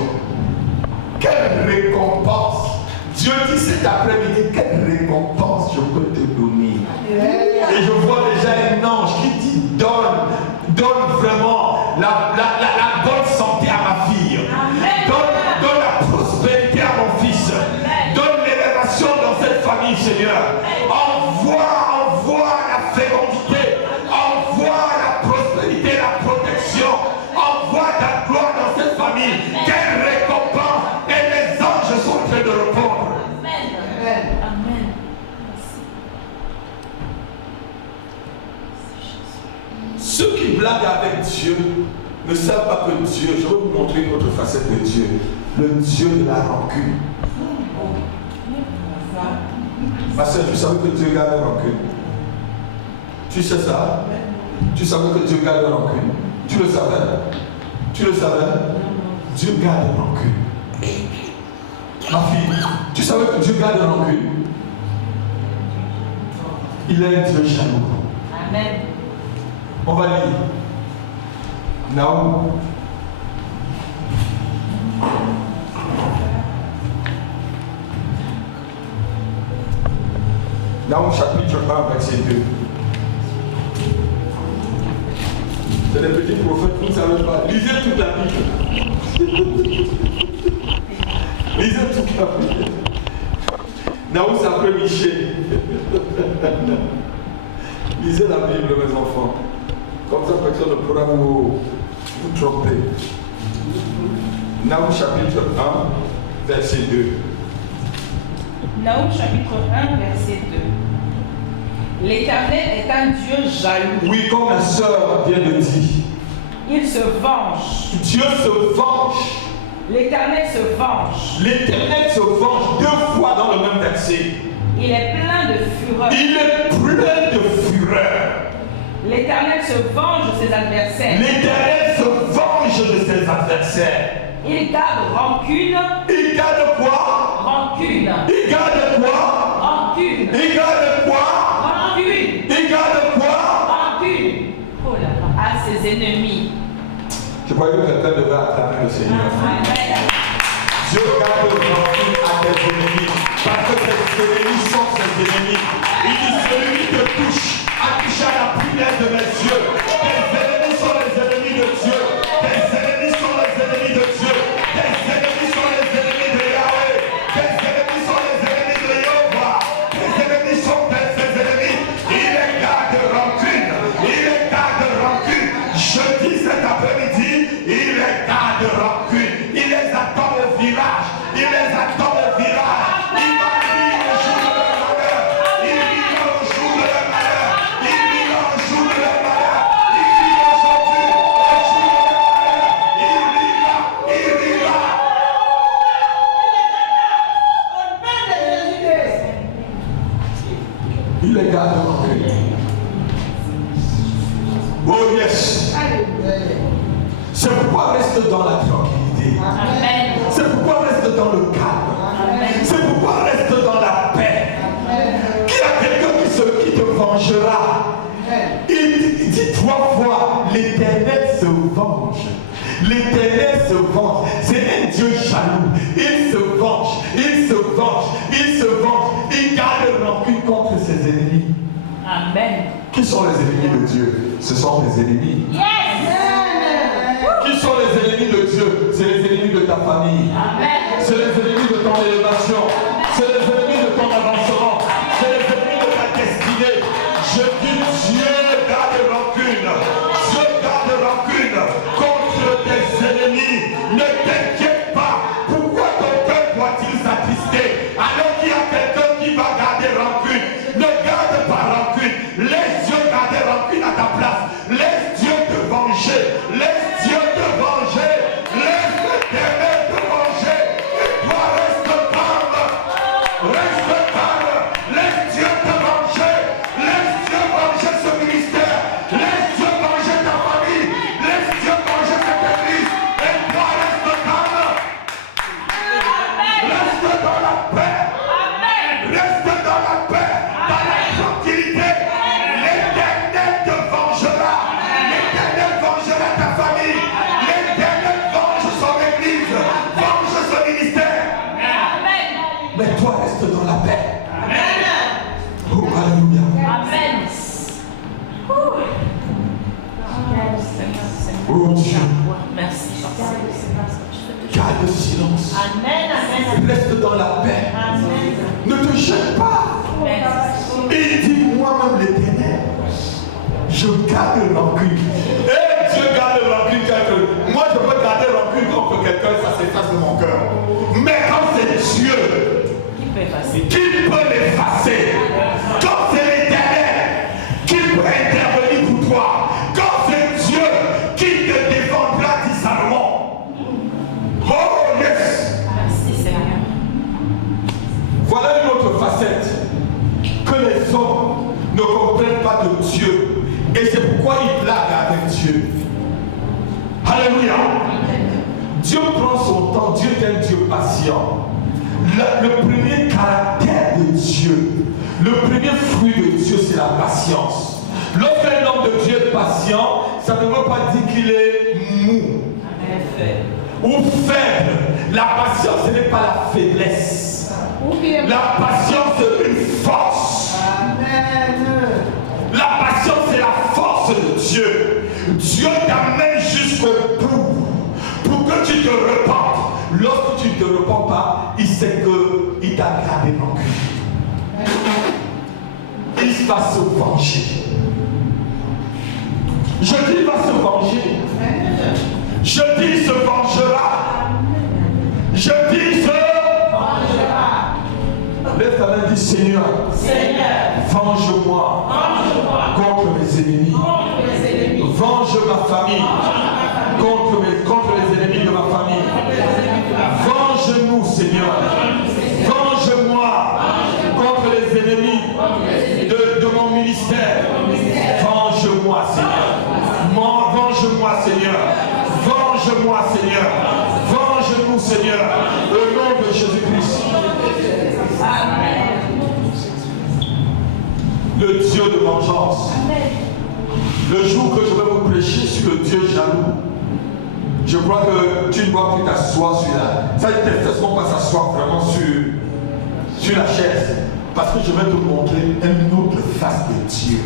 Quelle récompense? Dieu dit cet après-midi, quelle récompense je peux te donner? Et je vois déjà un ange qui dit, blaguent avec Dieu ne savent pas que Dieu, je vais vous montrer une autre facette de Dieu, le Dieu de la rancune. Ma soeur, tu savais que Dieu garde la rancune? Tu sais ça? Tu savais que Dieu garde la rancune? Tu le savais? Tu le savais? Dieu garde la rancune. Ma fille, tu savais que Dieu garde la rancune? Il est un Dieu jaloux. Amen. On va lire. Naoum. Naoum chapitre 1, verset 2. C'est des petits prophètes, vous ne savez pas. Lisez toute la Bible. Lisez toute la Bible. Naoum s'appelle Michel. Lisez la Bible, mes enfants. Comme ça, personne ne pourra vous tromper. Naoum chapitre 1, verset 2. Naoum chapitre 1, verset 2. L'Éternel est un Dieu jaloux. Oui, comme la sœur vient de dire. Il se venge. Dieu se venge. L'Éternel se venge. L'Éternel se venge 2 fois dans le même verset. Il est plein de fureur. Il est plein de fureur. L'Éternel se venge de ses adversaires. L'Éternel se venge de ses adversaires. Il garde rancune. Il garde quoi? Rancune. Il garde quoi? Rancune. Il garde quoi? Rancune. Il garde quoi? Rancune. Oh là là. À ses ennemis. Je croyais que quelqu'un devait acclamer le Seigneur. Amen. Dieu garde rancune à tes ennemis. Parce que tes ennemis sont ses ennemis. Il dit celui qui te touche a touché à la punaise de mes yeux. Tes ennemis sont les ennemis de Dieu. Tes ennemis sont les ennemis de Dieu. Tes ennemis sont les ennemis de Yahweh. Tes ennemis sont les ennemis de Jéhovah. Tes ennemis sont ses ennemis. Il les garde rancune. Il les garde rancune. Je dis cet après-midi, il les garde rancune. Il les attend au virage. Il les attend au virage. Il va venir au jour de leur malheur. Il vient au jour de leur malheur. Il vient au jour de leur malheur. Il vient aujourd'hui au jour de leur malheur. Il vivra. Il les garde rancune. Oh yes. C'est pourquoi reste dans la tranquillité. Amen. C'est pourquoi reste dans le calme. Amen. C'est pourquoi reste dans la paix. Qu'il y a quelqu'un qui te vengera. Il dit 3 fois, l'Éternel se venge. L'Éternel se venge. C'est un Dieu jaloux. Il se venge. Il se venge. Il se venge. Il garde rancune contre ses ennemis. Amen. Qui sont les ennemis de Dieu? Ce sont tes ennemis. Yes. Qui sont les ennemis de Dieu? C'est les ennemis de ta famille. Amen. C'est les ennemis de ton élévation. C'est les ennemis de ton avancement. C'est les ennemis de ta destinée. Je dis Dieu garde rancune. Dieu garde rancune contre tes ennemis. Ne t'inquiète pas. Pourquoi ton cœur doit-il s'attrister alors qu'il y a quelqu'un qui va garder rancune? Ne garde pas rancune. Laisse Dieu garder rancune à ta place. Laisse Dieu te venger. Laisse Dieu te venger. Laisse l'Éternel te venger. Et toi reste calme. Reste calme. Laisse Dieu te venger. Laisse Dieu venger ce ministère. Laisse Dieu venger ta famille. Laisse Dieu venger cette église. Et toi reste calme. Reste dans la paix. Reste dans la paix. Dans la tranquillité. L'Éternel te vengera. L'Éternel vengera ta famille. L'Éternel venge son église. Venge son ministère. Mais toi reste dans la paix. Oh, alléluia. Amen. Oh Dieu, Merci. garde le silence. Amen. Amen. Reste dans la paix. Amen. Ne te gêne pas. Il dit moi-même l'Éternel, je garde rancune. Et Dieu garde rancune contre. Moi je peux garder rancune contre quelqu'un, ça s'efface de mon cœur. Mais quand c'est Dieu Qui peut effacer? qui peut l'effacer, quand c'est l'Éternel qui peut intervenir pour toi, quand c'est Dieu ne comprennent pas de Dieu. Et c'est pourquoi ils blaguent avec Dieu. Alléluia. Dieu prend son temps. Dieu est un Dieu patient. Le premier caractère de Dieu, le premier fruit de Dieu, c'est la patience. Lorsqu'un homme de Dieu est patient, ça ne veut pas dire qu'il est mou ou faible. La patience, ce n'est pas la faiblesse. La patience, c'est une force. La patience, c'est la force de Dieu. Dieu t'amène jusqu'au bout pour que tu te repentes. Lorsque tu ne te repens pas, il sait qu'il t'a gardé non plus. Il va se venger. Je dis, il va se venger. Je dis, il se vengera. Je dis, il se vengera. Lève ta main et dis, Seigneur, venge-moi contre mes ennemis. Venge ma famille contre les ennemis de ma famille. Venge-nous, Seigneur. Venge-moi contre les ennemis de mon ministère. Venge-moi, Seigneur. Venge-moi, Seigneur. Venge-moi, Seigneur. Venge-nous, Seigneur. Au nom de Jésus-Christ. Le Dieu de vengeance. Le jour que je vais vous prêcher sur le Dieu jaloux, je crois que tu ne dois plus t'asseoir sur la... Ça ne t'intéresse pas s'asseoir vraiment sur la chaise. Parce que je vais te montrer une autre face de Dieu.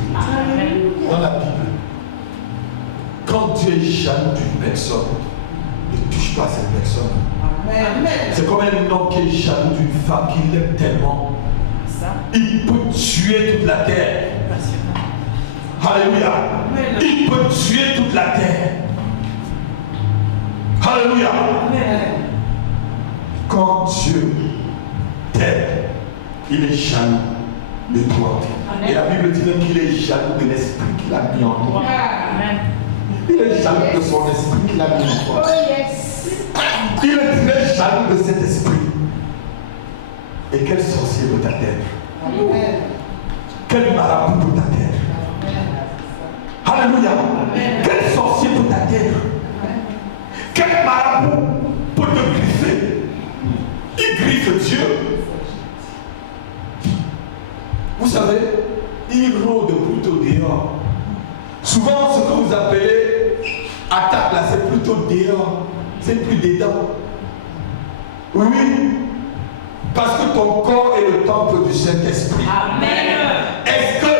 Dans la Bible. Quand Dieu est jaloux d'une personne, ne touche pas cette personne. C'est comme un homme qui est jaloux d'une femme qu'il aime tellement. Il peut tuer toute la terre. Alléluia. Il peut tuer toute la terre. Alléluia. Quand Dieu t'aime, il est jaloux de toi. Et la Bible dit même qu'il est jaloux de l'esprit qu'il a mis en toi. Il est jaloux de son esprit qu'il a mis en toi. Il est très jaloux de cet esprit. Et quel sorcier peut t'atteindre? Quel marabout peut t'atteindre? Alléluia. Quel sorcier peut t'atteindre? Quel marabout peut te griffer? Il griffe Dieu. Vous savez, il rôde plutôt dehors. Souvent, ce que vous appelez attaque là, c'est plutôt dehors. C'est plus dedans. Oui, parce que ton corps est le temple du Saint-Esprit. Amen. Est-ce que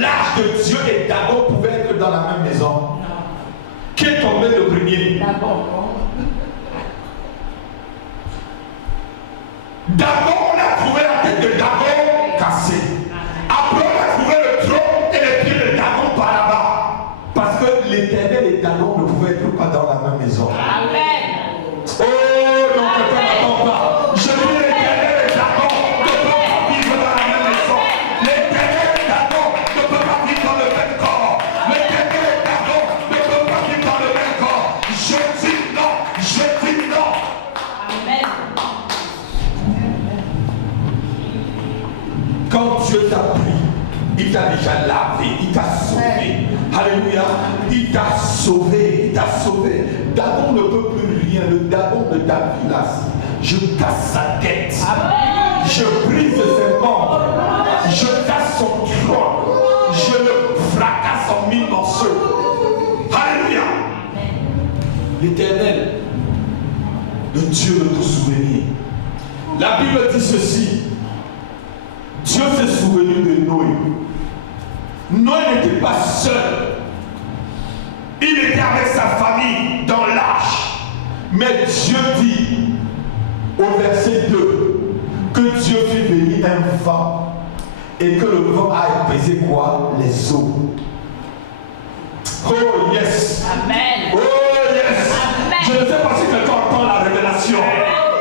l'âge de Dieu et d'Adam pouvaient être dans la même maison? Non. Qui est tombé le premier? D'abord, on a trouvé la tête de Dagon cassée. Après, on a trouvé le tronc et les pieds de Dagon par là-bas. Parce que l'Éternel et Dagon ne pouvaient être pas dans la même maison. Amen. Oh non, quelqu'un n'attend pas. Je dis l'Éternel et Dagon ne peuvent pas vivre dans la même maison. L'Éternel et Dagon ne peuvent pas vivre dans le même corps. L'Éternel et Dagon ne peuvent pas vivre dans le même corps. Je dis non, je dis non. Amen. Quand Dieu t'a pris, il t'a déjà lavé, il t'a sauvé. Alléluia. Il t'a sauvé, il t'a sauvé. Dagon ne peut plus rien. Le Dagon de ta vie là, je casse sa tête. Amen. Je brise ses membres. Je casse son tronc. Je le fracasse en 1000 morceaux. Alléluia. L'Éternel, le Dieu de tout souvenir. La Bible dit ceci. Dieu s'est souvenu de Noé. Noé n'était pas seul. Il était avec sa famille dans l'arche. Mais Dieu dit au verset 2 que Dieu fit venir un vent et que le vent a apaisé quoi? Les eaux. Oh yes. Amen. Oh yes. Amen. Je ne sais pas si quelqu'un entend la révélation.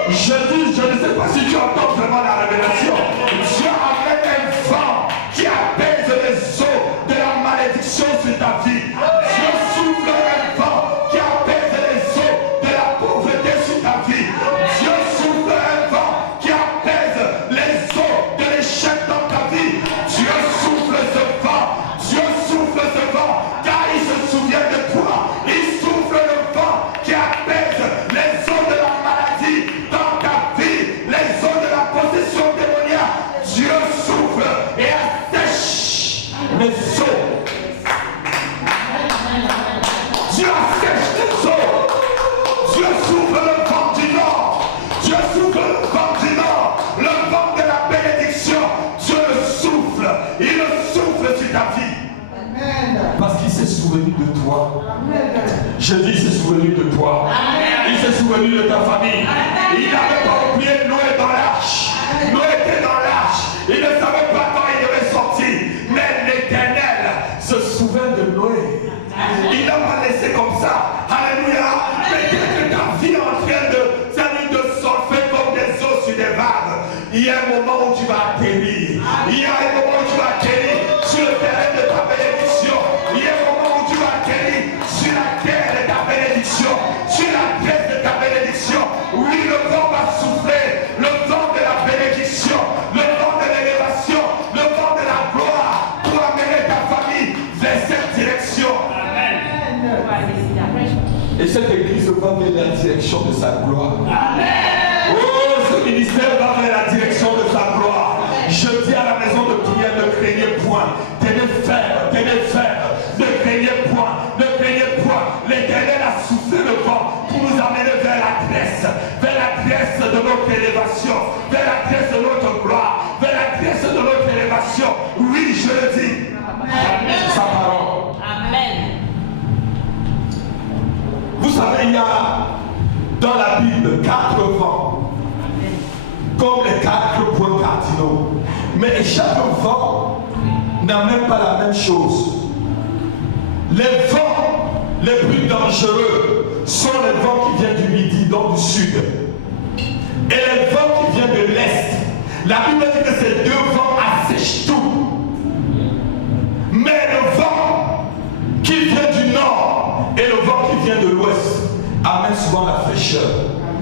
Je dis, je ne sais pas si tu entends vraiment la révélation. Dieu amène un vent qui apaise les eaux de la malédiction sur ta vie. Dieu souffle un vent qui apaise les eaux de la pauvreté sur ta vie. Dieu souffle un vent qui apaise les eaux de l'échec dans ta vie. Dieu souffle ce vent fille s'est souvenu de toi. Je dis, il s'est souvenu de toi. Il s'est souvenu de ta famille. Il n'avait pas oublié Noé dans l'arche. Noé était dans l'arche. Il ne savait pas quand il devait sortir. Mais l'Éternel se souvint de Noé. Il n'a pas laissé comme ça. Alléluia. Peut-être que ta vie est en train de surfer comme des eaux sur des vagues. Il y a un moment où tu vas atterrir. Il y a un moment où tu vas atterrir sur le terrain de ta bénédiction. Il y a un moment où tu vas atterrir sur la terre de ta bénédiction. Sur la terre de ta bénédiction. Oui, le vent va souffler. Le vent de la bénédiction. Le vent de l'élévation. Le vent de la gloire. Pour amener ta famille vers cette direction. Et cette église va vers la direction de sa gloire. Amen. Oh, ce ministère va vers la direction de sa gloire. Je dis à la maison de prière, ne craignez point. Tenez ferme, ne craignez point, ne craignez point. L'Éternel a soufflé le vent pour nous amener vers la grâce de notre élévation, vers la grâce de notre gloire, vers la grâce de notre élévation. Oui, je le dis. C'est sa parole. Amen. Vous savez, il y a dans la Bible 4 vents, comme les 4 points cardinaux. Mais chaque vent n'a même pas la même chose. Les vents les plus dangereux sont les vents qui viennent du midi, donc du sud. Et les vents qui viennent de l'est. La Bible dit que ces deux vents assèchent tout. Mais le vent qui vient du nord et le vent qui vient de l'ouest amène souvent la fraîcheur,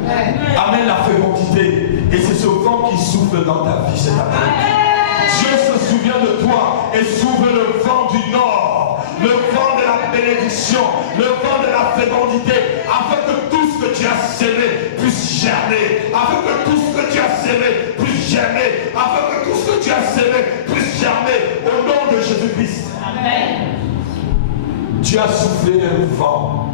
amène la fécondité. Et c'est ce vent qui souffle dans ta vie cet après-midi. Dieu se souvient de toi et souffle le vent du nord, le vent de la bénédiction, le vent de la fécondité, afin que tout ce que tu as sémé puisse germer, afin que tout ce que tu as sémé puisse germer, afin que tout ce que tu as sémé puisse germer au nom de Jésus-Christ. Amen. Tu as soufflé un vent.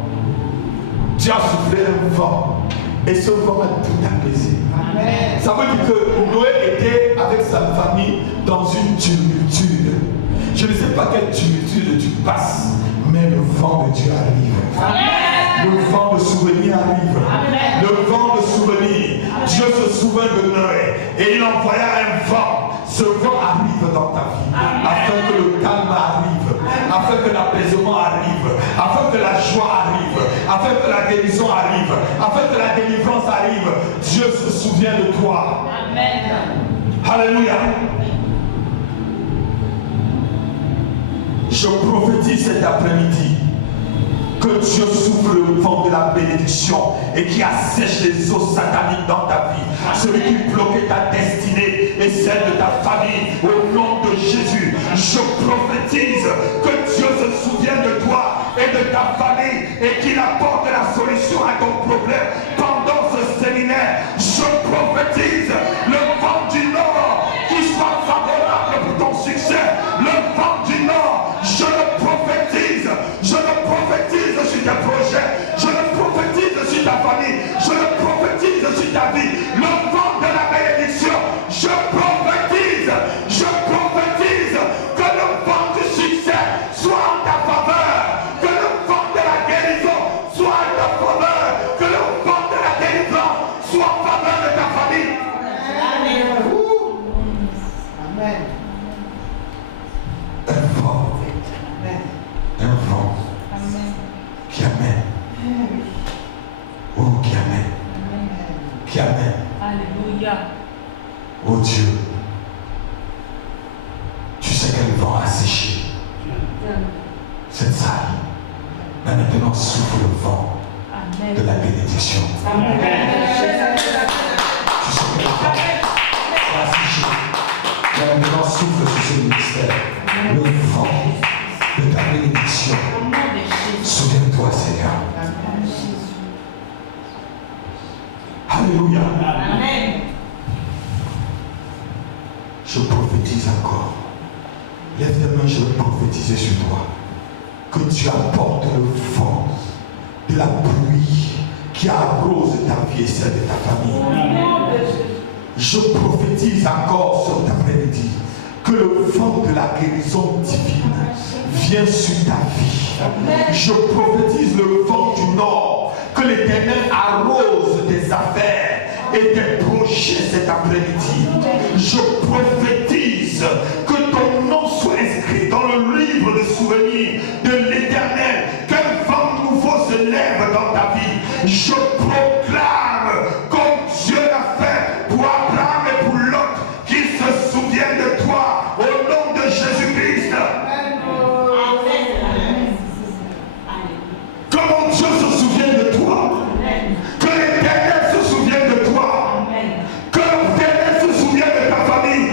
Tu as soufflé un vent. Et ce vent a tout apaisé. Amen. Ça veut dire que Noé était avec sa famille dans une tumultude. Je ne sais pas quelle tumultude tu passes, mais le vent de Dieu arrive. Amen. Le vent de souvenir arrive. Amen. Le vent de souvenir. Amen. Dieu se souvint de Noé et il envoya un vent. Ce vent arrive dans ta vie. Amen. Afin que le calme arrive, afin que l'apaisement arrive, afin que la joie arrive, afin que la guérison arrive, afin que la délivrance arrive. Dieu se souvient de toi. Amen. Alléluia. Je prophétise cet après-midi que Dieu souffle le vent de la bénédiction et qui assèche les eaux sataniques dans ta vie. Celui qui bloquait ta destinée et celle de ta famille, au nom de Jésus, je prophétise que Dieu se souvient de toi et de ta famille et qu'il apporte la solution à ton problème pendant ce séminaire. Je prophétise le vent du Nord qui soit favorable pour ton succès. Le vent du Nord, je le prophétise. Je le prophétise sur tes projets. Je le prophétise sur ta famille. Je le prophétise sur ta vie. Le vent de la bénédiction, je prophétise que le vent du succès soit en ta faveur. Que le vent de la guérison soit en ta faveur. Que le vent de la délivrance soit en faveur de ta famille. Amen. Amen. Un vent. Un vent qui amène. Oh, qui amène. Qui amène. Alléluia. Oh Dieu, tu sais quel vent a séché cette salle. Mais maintenant souffle le vent de la bénédiction. Amen. Tu sais quel vent a séché. Mais maintenant souffle sur ce ministère. Le vent de ta bénédiction. Souviens-toi, Seigneur. Alléluia. Amen. Je prophétise encore. Lève tes mains, je vais prophétiser sur toi. Que tu apportes le vent de la pluie qui arrose ta vie et celle de ta famille. Je prophétise encore cet après-midi que le vent de la guérison divine vient sur ta vie. Je prophétise le vent du nord, que l'Éternel arrose tes affaires et tes projets cet après-midi. Je prophétise que ton nom soit inscrit dans le livre de souvenirs de l'Éternel, qu'un vent nouveau se lève dans ta vie. Je proclame, comme Dieu l'a fait pour Abraham et pour Lot, qu'il se souvienne de toi au nom de Jésus-Christ. Que mon Dieu se souvienne de toi. Que l'Éternel se souvienne de toi. Que l'Éternel se souvienne de ta famille.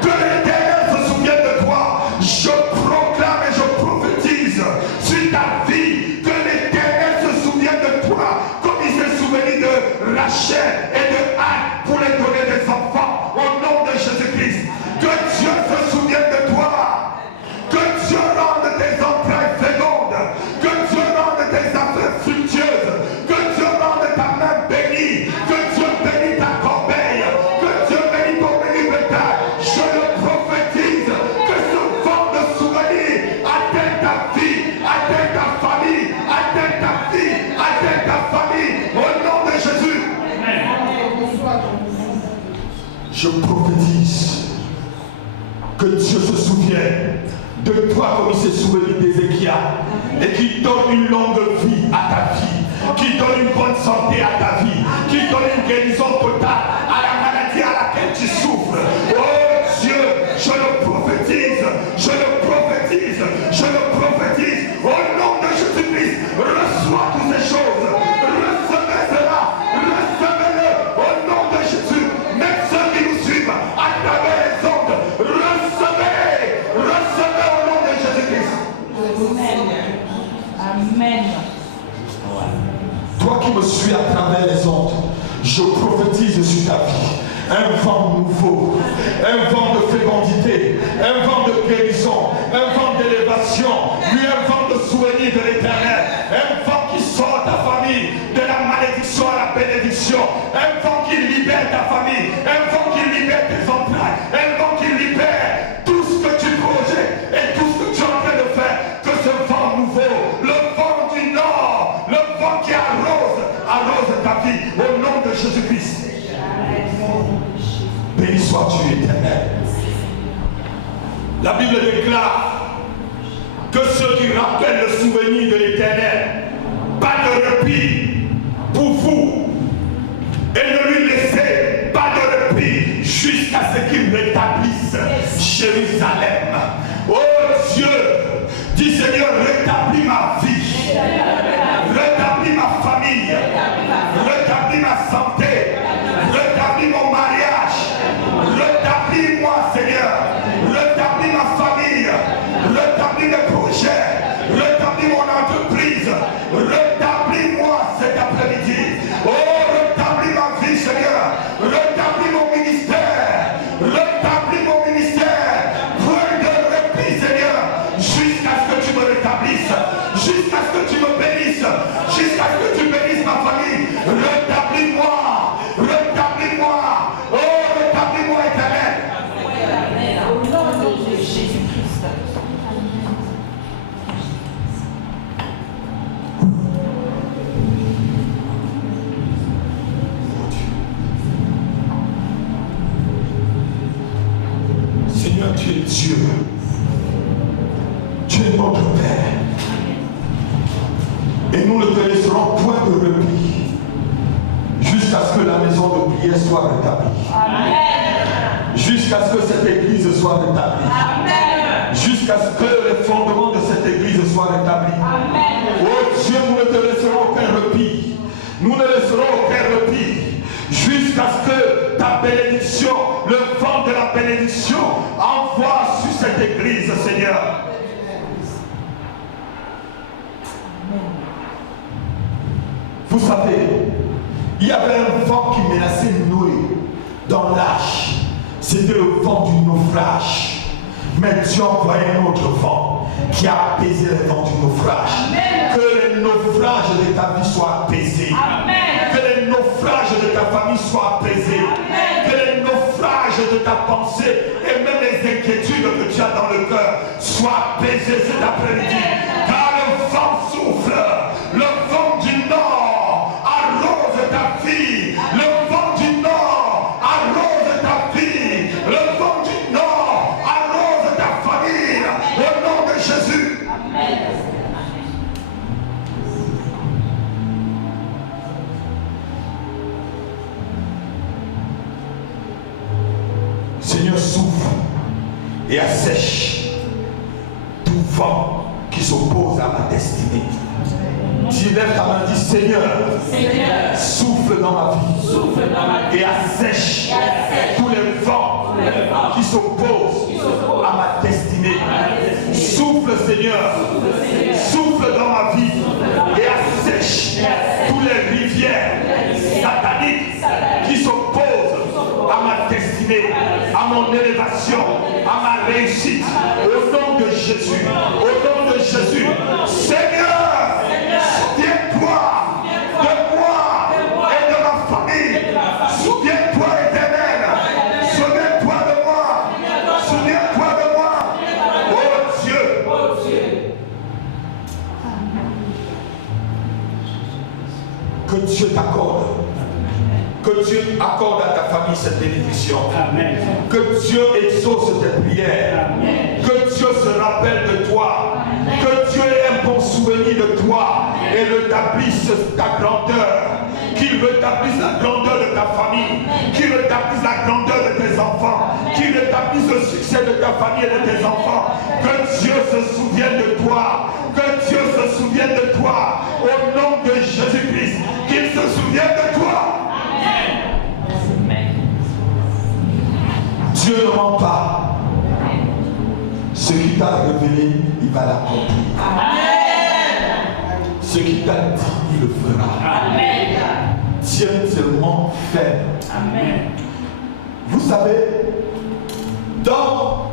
Que l'Éternel se souvienne de toi. Je proclame et je prophétise sur ta vie que l'Éternel se souvienne de toi comme il s'est souvenu de Rachel et de Anne pour les donner des enfants au nom de Jésus-Christ. Que Dieu se souvienne de toi. Que Dieu rende tes entrailles fécondes. Que Dieu rende tes affaires fructueuses. Que Dieu rende ta main bénie. Que Dieu bénisse ta corbeille. Que Dieu bénisse ton béni bétail. Je le prophétise que ce vent de souvenir atteint ta vie, atteint ta famille, atteint ta vie, atteint ta famille. Au nom de Jésus. Je prophétise que Dieu se souvienne de toi comme il s'est souvenu d'Ézéchias et qu'il donne une longue vie à ta vie, qu'il donne une bonne santé à ta vie, qu'il donne une guérison totale à la maladie à laquelle tu souffres. Oh Dieu, je le prophétise, je le prophétise, je le prophétise au nom de Jésus-Christ. Reçois toutes ces choses, recevez cela, recevez-le au nom de Jésus. Même ceux qui nous suivent à travers les ondes, recevez, recevez au nom de Jésus-Christ. Amen. Toi qui me suis à travers les ondes, je prophétise sur ta vie un vent nouveau, un vent de fécondité, un vent de guérison, un vent d'élévation, puis un vent de souvenir de l'Éternel, un vent qui sort ta famille de la malédiction à la bénédiction, un vent qui libère ta famille, un vent qui libère tes entrailles, un vent qui libère tout ce que tu projettes et tout ce que tu es en train de faire. Que ce vent nouveau, le vent du nord, le vent qui arrose ta vie au nom de Jésus-Christ. Béni sois-tu, Éternel. La Bible déclare que ceux qui rappellent le souvenir de l'Éternel, pas de répit pour vous, et ne lui laissez pas de répit jusqu'à ce qu'il rétablisse Jérusalem. Oh Dieu, dis Seigneur, rétablis ma vie, rétablis ma famille, rétablis ma santé, rétablis mon mariage, rétablis-moi Seigneur, rétablis ma famille, rétablis mes projets, rétablis mon entreprise, rétablis-moi cet après-midi. Oh, rétablis ma vie Seigneur, rétablis mon ministère, rétablis mon ministère, point de répit Seigneur, jusqu'à ce que tu me rétablisses, jusqu'à ce que tu me bénisses, jusqu'à ce que tu bénisses ma famille. Rétablis-moi, rétablis-moi, oh rétablis-moi Éternel. Au nom de Jésus-Christ. Seigneur, tu es Dieu. Tu es notre Père. Et nous ne te laisserons point de répit jusqu'à ce que la maison de prière soit rétablie. Amen. Jusqu'à ce que cette église soit rétablie. Amen. Jusqu'à ce que les fondements de cette église soient rétablis. Amen. Oh Dieu, nous ne te laisserons aucun répit. Nous ne laisserons aucun répit jusqu'à ce que ta bénédiction, le vent de la bénédiction, envoie sur cette église, Seigneur. Vous savez, il y avait un vent qui menaçait Noé dans l'arche. C'était le vent du naufrage. Mais Dieu a envoyé un autre vent qui a apaisé les vents du naufrage. Amen. Que les naufrages de ta vie soient apaisés. Amen. Que les naufrages de ta famille soient apaisés. Amen. Que les naufrages de ta pensée et même les les inquiétudes que tu as dans le cœur soient apaisées cet après-midi. Car le vent souffle, le vent du nord arrose ta vie, le vent du nord arrose ta vie, le vent du nord arrose ta famille, au nom de Jésus. Amen. Seigneur, souffle et assèche tout vent qui s'oppose à ma destinée. Tu lèves ta main et dis Seigneur, souffle dans ma vie et assèche tous les vents qui s'opposent à ma destinée. Souffle Seigneur, souffle dans ma vie et assèche tous les rivières sataniques qui s'opposent à ma destinée, à mon élévation, à ma réussite. Au nom de Jésus, au nom de Jésus, Seigneur, souviens-toi de moi et de ma famille. Souviens-toi, Éternel. Souviens-toi de moi. Souviens-toi de moi. Oh Dieu. Que Dieu t'accorde. Que Dieu accorde à ta famille cette bénédiction. Amen. Que Dieu exauce tes prières. Amen. Que Dieu se rappelle de toi. Amen. Que Dieu ait un bon souvenir de toi et rétablisse ta grandeur. Qu'il rétablisse la grandeur de ta famille. Qu'il rétablisse la grandeur de tes enfants. Qu'il rétablisse le succès de ta famille et de tes enfants. Que Dieu se souvienne de toi. Que Dieu se souvienne de toi. Au nom de Jésus-Christ. Qu'il se souvienne de toi. Dieu ne ment pas. Ce qu'il t'a révélé, il va l'accomplir. Ce qu'il t'a dit, il le fera. Amen. Tiens seulement ferme. Amen. Vous savez, dans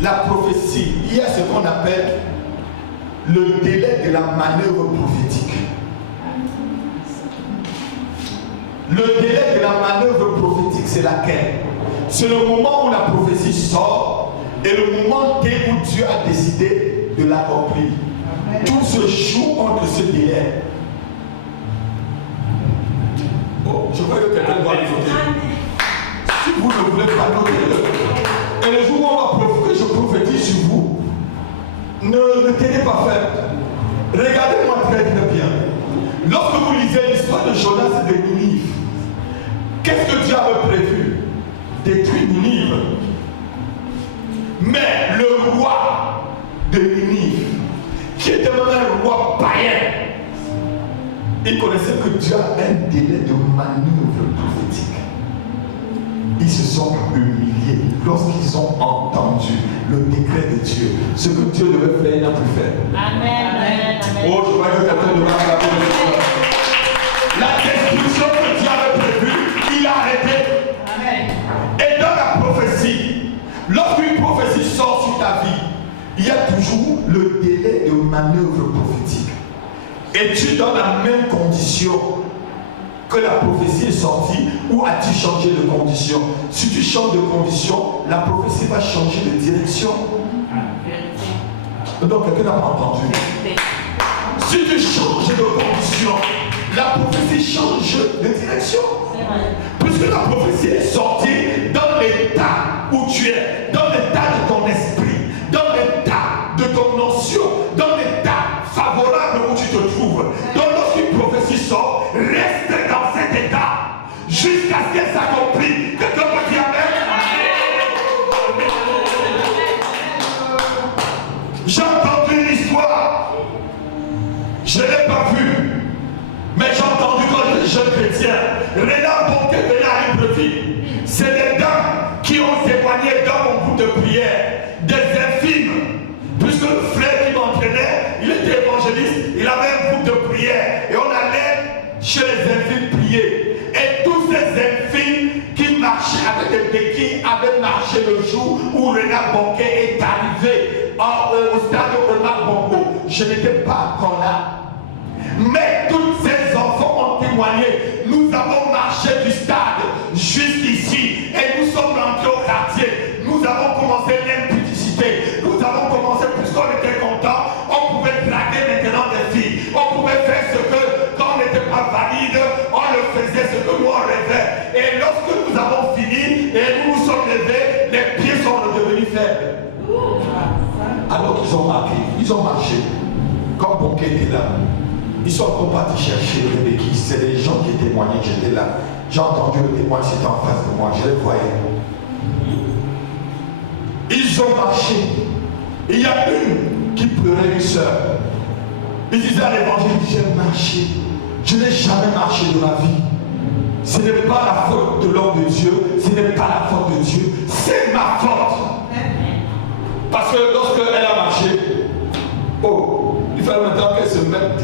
la prophétie, il y a ce qu'on appelle le délai de la manœuvre prophétique. Le délai de la manœuvre prophétique, c'est laquelle? C'est le moment où la prophétie sort et le moment T où Dieu a décidé de l'accomplir. Tout se joue entre ce délai. Oh, je crois que quelqu'un doit l'écouter. Si vous ne voulez pas noter, et le jour où je prophétise sur vous, ne tenez pas ferme. Regardez-moi très bien. Lorsque vous lisez l'histoire de Jonas et de Ninive, qu'est-ce que Dieu avait prévu? Détruire Ninive. Mais le roi de Ninive, qui était même un roi païen, il connaissait que Dieu a un délai de manœuvre prophétique. Ils se sont humiliés lorsqu'ils ont entendu le décret de Dieu. Ce que Dieu devait faire, il n'a plus fait. Amen. Oh, je crois que quelqu'un devrait regarder le Seigneur. La destruction que Dieu avait prévue, il a arrêté. Amen. Et dans la prophétie, lorsqu'une prophétie sort sur ta vie, il y a toujours le délai de manœuvre prophétique. Et tu dans la même condition que la prophétie est sortie, ou as-tu changé de condition? Si tu changes de condition, la prophétie va changer de direction. Donc quelqu'un n'a pas entendu. Si tu changes de condition, la prophétie change de direction. Puisque la prophétie est sortie dans l'état où tu es, dans l'état de ton esprit, dans l'état de ton notion, dans l'état favorable où tu te trouves. Donc lorsqu'une prophétie sort, reste dans cet état jusqu'à ce qu'elle s'accomplisse. Quelqu'un peut dire Amen? J'ai entendu une histoire. Je ne l'ai pas vue. Mais j'ai entendu quand j'étais jeune chrétien, Renard Bonquet venait à Libreville. C'est des dames qui ont témoigné dans mon groupe de prière, des infimes. Puisque le frère qui m'entraînait, il était évangéliste, il avait un groupe de prière. Et on allait chez les infimes prier. Et tous ces infimes qui marchaient avec des béquilles avaient marché le jour où Renard Bonquet est arrivé au stade Omar Bongo. Je n'étais pas encore là. Mais tous ces enfants ont témoigné. Nous avons marché du stade jusqu'ici et nous sommes rentrés au quartier. Nous avons commencé les devenus faibles. Alors qu'ils ont marqué, ils ont marché. Comme Bonquet était là, ils sont encore partis chercher le béquille. C'est des gens qui témoignaient, j'étais là. J'ai entendu le témoin, c'était en face de moi, je les voyais. Ils ont marché. Il y a une qui pleurait, une sœur. Il disait à l'évangile, j'ai marché. Je n'ai jamais marché de ma vie. Ce n'est pas la faute de l'homme de Dieu, ce n'est pas la faute de Dieu, c'est ma faute. Parce que lorsqu'elle a marché, il fallait maintenant qu'elle se mette.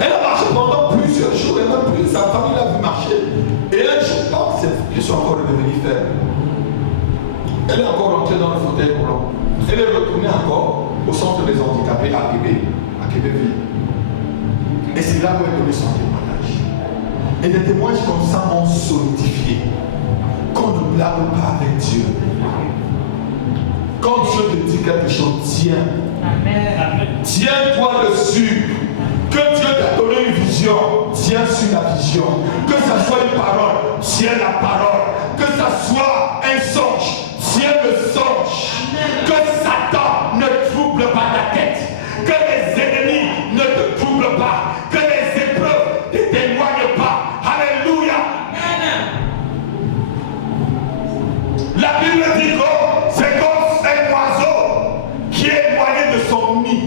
Elle a marché pendant plusieurs jours, et même plus, sa famille l'a vu marcher. Et un jour, ils sont encore devenus faibles. Elle est encore rentrée dans le fauteuil roulant. Elle est retournée encore au centre des handicapés à Québécois. Et c'est là où elle donnait son témoignage. Et des témoignages comme ça m'ont solidifié. Qu'on ne blâme pas avec Dieu. Quand Dieu te dit quelque chose, tiens. Tiens-toi dessus. Que Dieu t'a donné une vision, tiens sur la vision. Que ça soit une parole, tiens la parole. Que ça soit un songe, tiens le songe. Que Satan ne trouble pas ta tête. Que les ennemis ne te troublent pas. Que les épreuves ne t'éloignent pas. Alléluia. La Bible dit que c'est comme un oiseau qui est éloigné de son nid.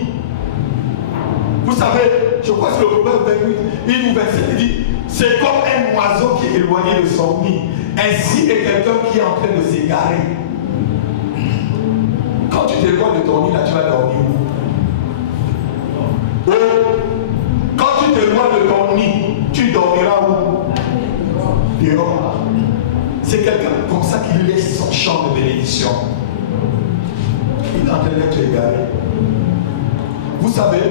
Vous savez, je crois que c'est le Proverbe 28, il nous verset, il dit, c'est comme un oiseau qui est éloigné de son nid. Ainsi est quelqu'un qui est en train de s'égarer. Quand tu t'éloignes de ton nid, là, tu vas dormir où? Quand tu t'éloignes de ton nid, tu dormiras où? Dehors. C'est quelqu'un comme ça qui laisse son champ de bénédiction. Il est en train d'être égaré. Vous savez,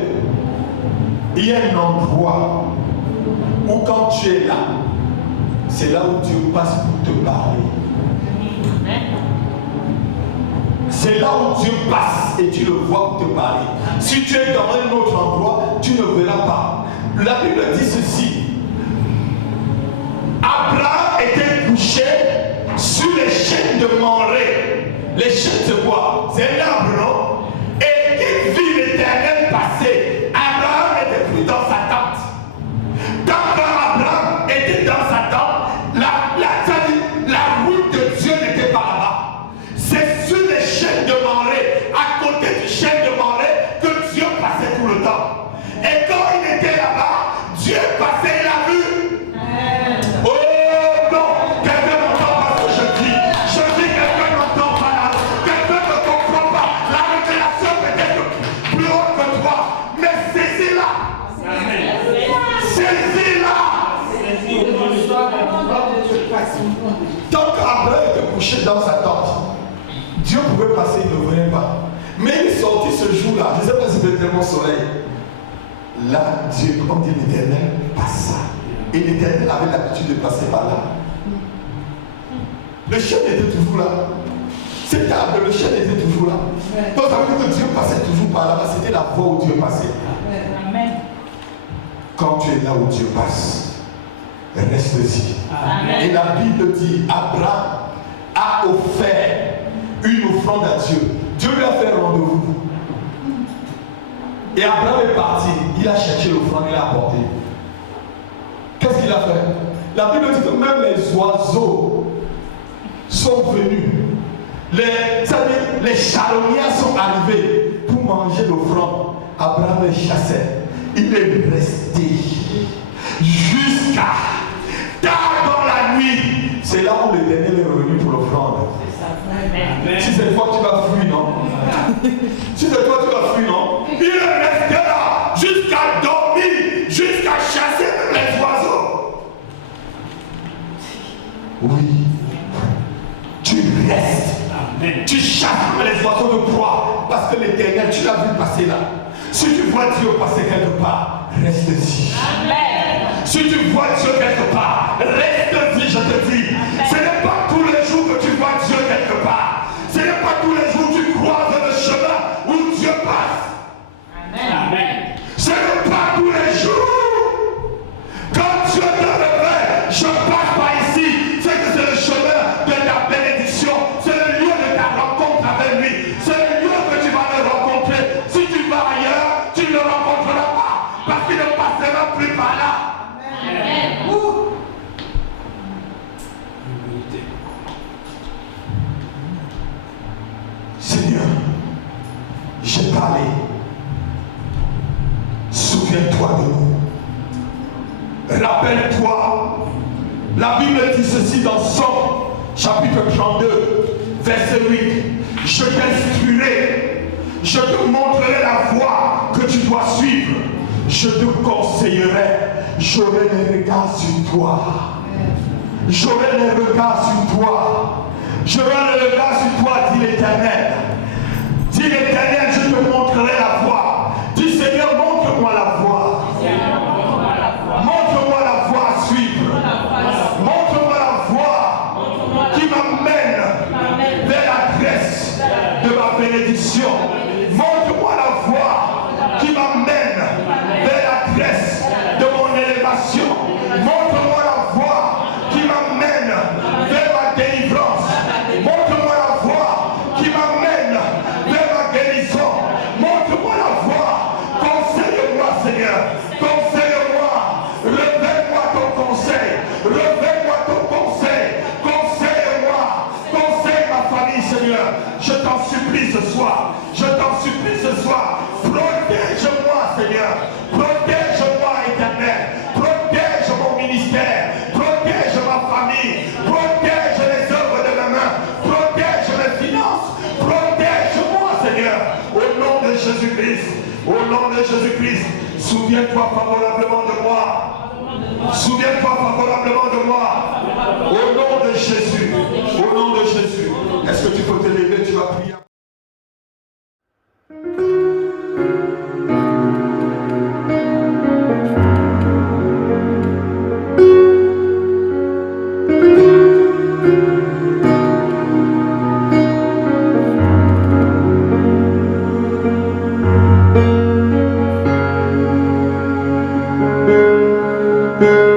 il y a un endroit où quand tu es là, c'est là où Dieu passe pour te parler. C'est là où Dieu passe et tu le vois pour te parler. Si tu es dans un autre endroit, tu ne verras pas. La Bible dit ceci. Abraham était couché sur les chaînes de Mamré. Les chaînes c'est quoi? C'est un arbre, non? Et il vit l'Éternel passer. Abraham n'était plus dans sa tente. Quand Abraham était dans sa tente, la route de Dieu n'était pas là-bas. C'est sur les chaînes de Mamré, à côté du chêne de Mamré, que Dieu passait tout le temps. Et quand il était là-bas, Dieu passait, il a vu. Oh non, quelqu'un n'entend pas ce que je dis. Je dis quelqu'un n'entend pas là. Quelqu'un ne comprend pas. La révélation peut être plus haute que toi. Mais saisis-la. Saisis-la. Tant qu'Abraham était couché dans sa tente, Dieu pouvait passer, il ne venait pas. Mais il est sorti ce jour-là. Je ne sais pas si c'était tellement soleil. Là, Dieu, comme dit l'Éternel, passa. Et l'Éternel avait l'habitude de passer par là. Le chêne était toujours là. Cet arbre, le chêne était toujours là. Donc ça veut dire que Dieu passait toujours par là. C'était la voie où Dieu passait. Amen. Quand tu es là où Dieu passe, reste-y. Et la Bible dit, Abraham a offert une offrande à Dieu. Dieu lui a fait rendez-vous. Et Abraham est parti. Il a cherché l'offrande, il l'a apporté. Qu'est-ce qu'il a fait? La Bible dit que même les oiseaux sont venus. Les charognards sont arrivés pour manger l'offrande. Abraham les chassait. Il est resté jusqu'à tard dans la nuit. C'est là où l'Éternel est revenu pour l'offrande. Si cette fois tu vas fuir, non? Si cette fois tu vas fuir, non? Il est resté là jusqu'à dormir, jusqu'à chasser les oiseaux. Oui. Tu restes. Amen. Tu chasses les oiseaux de proie parce que l'Éternel, tu l'as vu passer là. Si tu vois Dieu passer quelque part, reste-y. Si tu vois Dieu quelque part, reste-y, je te dis. Amen. Ce n'est pas tous les jours que tu vois Dieu quelque part. Ce n'est pas tous les jours que tu croises le chemin où Dieu passe. Amen. Ce n'est pas tous les jours. Quand Dieu te révèle, je passe par ici, c'est que c'est le chemin de ta bénédiction, c'est le lieu de ta j'ai parlé. Souviens-toi de nous. Rappelle-toi. La Bible dit ceci dans Somme, chapitre 32, verset 8. Je t'instruirai, je te montrerai la voie que tu dois suivre. Je te conseillerai, j'aurai les regards sur toi. J'aurai les regards sur toi. J'aurai les regards sur toi, dit l'Éternel. Dis l'Éternel, je te montrerai la voie. Dis Seigneur, montre-moi la voie. Montre-moi la voie à suivre. Montre-moi la voie qui m'amène vers la grâce de ma bénédiction. Montre-moi la voie qui m'amène vers la grâce de mon élévation. Montre-moi la voie qui m'amène vers ma délivrance. Montre-moi la voie qui m'amène vers ma guérison. Montre-moi la voie. Conseille-moi, Seigneur. Conseille-moi. Révèle-moi ton conseil. Révèle-moi ton conseil. Conseille-moi. Conseille ma famille, Seigneur. Je t'en supplie ce soir. Je t'en supplie ce soir. Protège-moi, Seigneur. Protège-moi, Éternel. Protège mon ministère. Protège ma famille. Protège les œuvres de mes mains. Protège mes finances. Protège-moi, Seigneur. Au nom de Jésus-Christ. Au nom de Jésus-Christ. Souviens-toi favorablement de moi. Souviens-toi favorablement de moi. Au nom de Jésus. Au nom de Jésus. Est-ce que tu peux te lever? Tu vas prier. Thank you.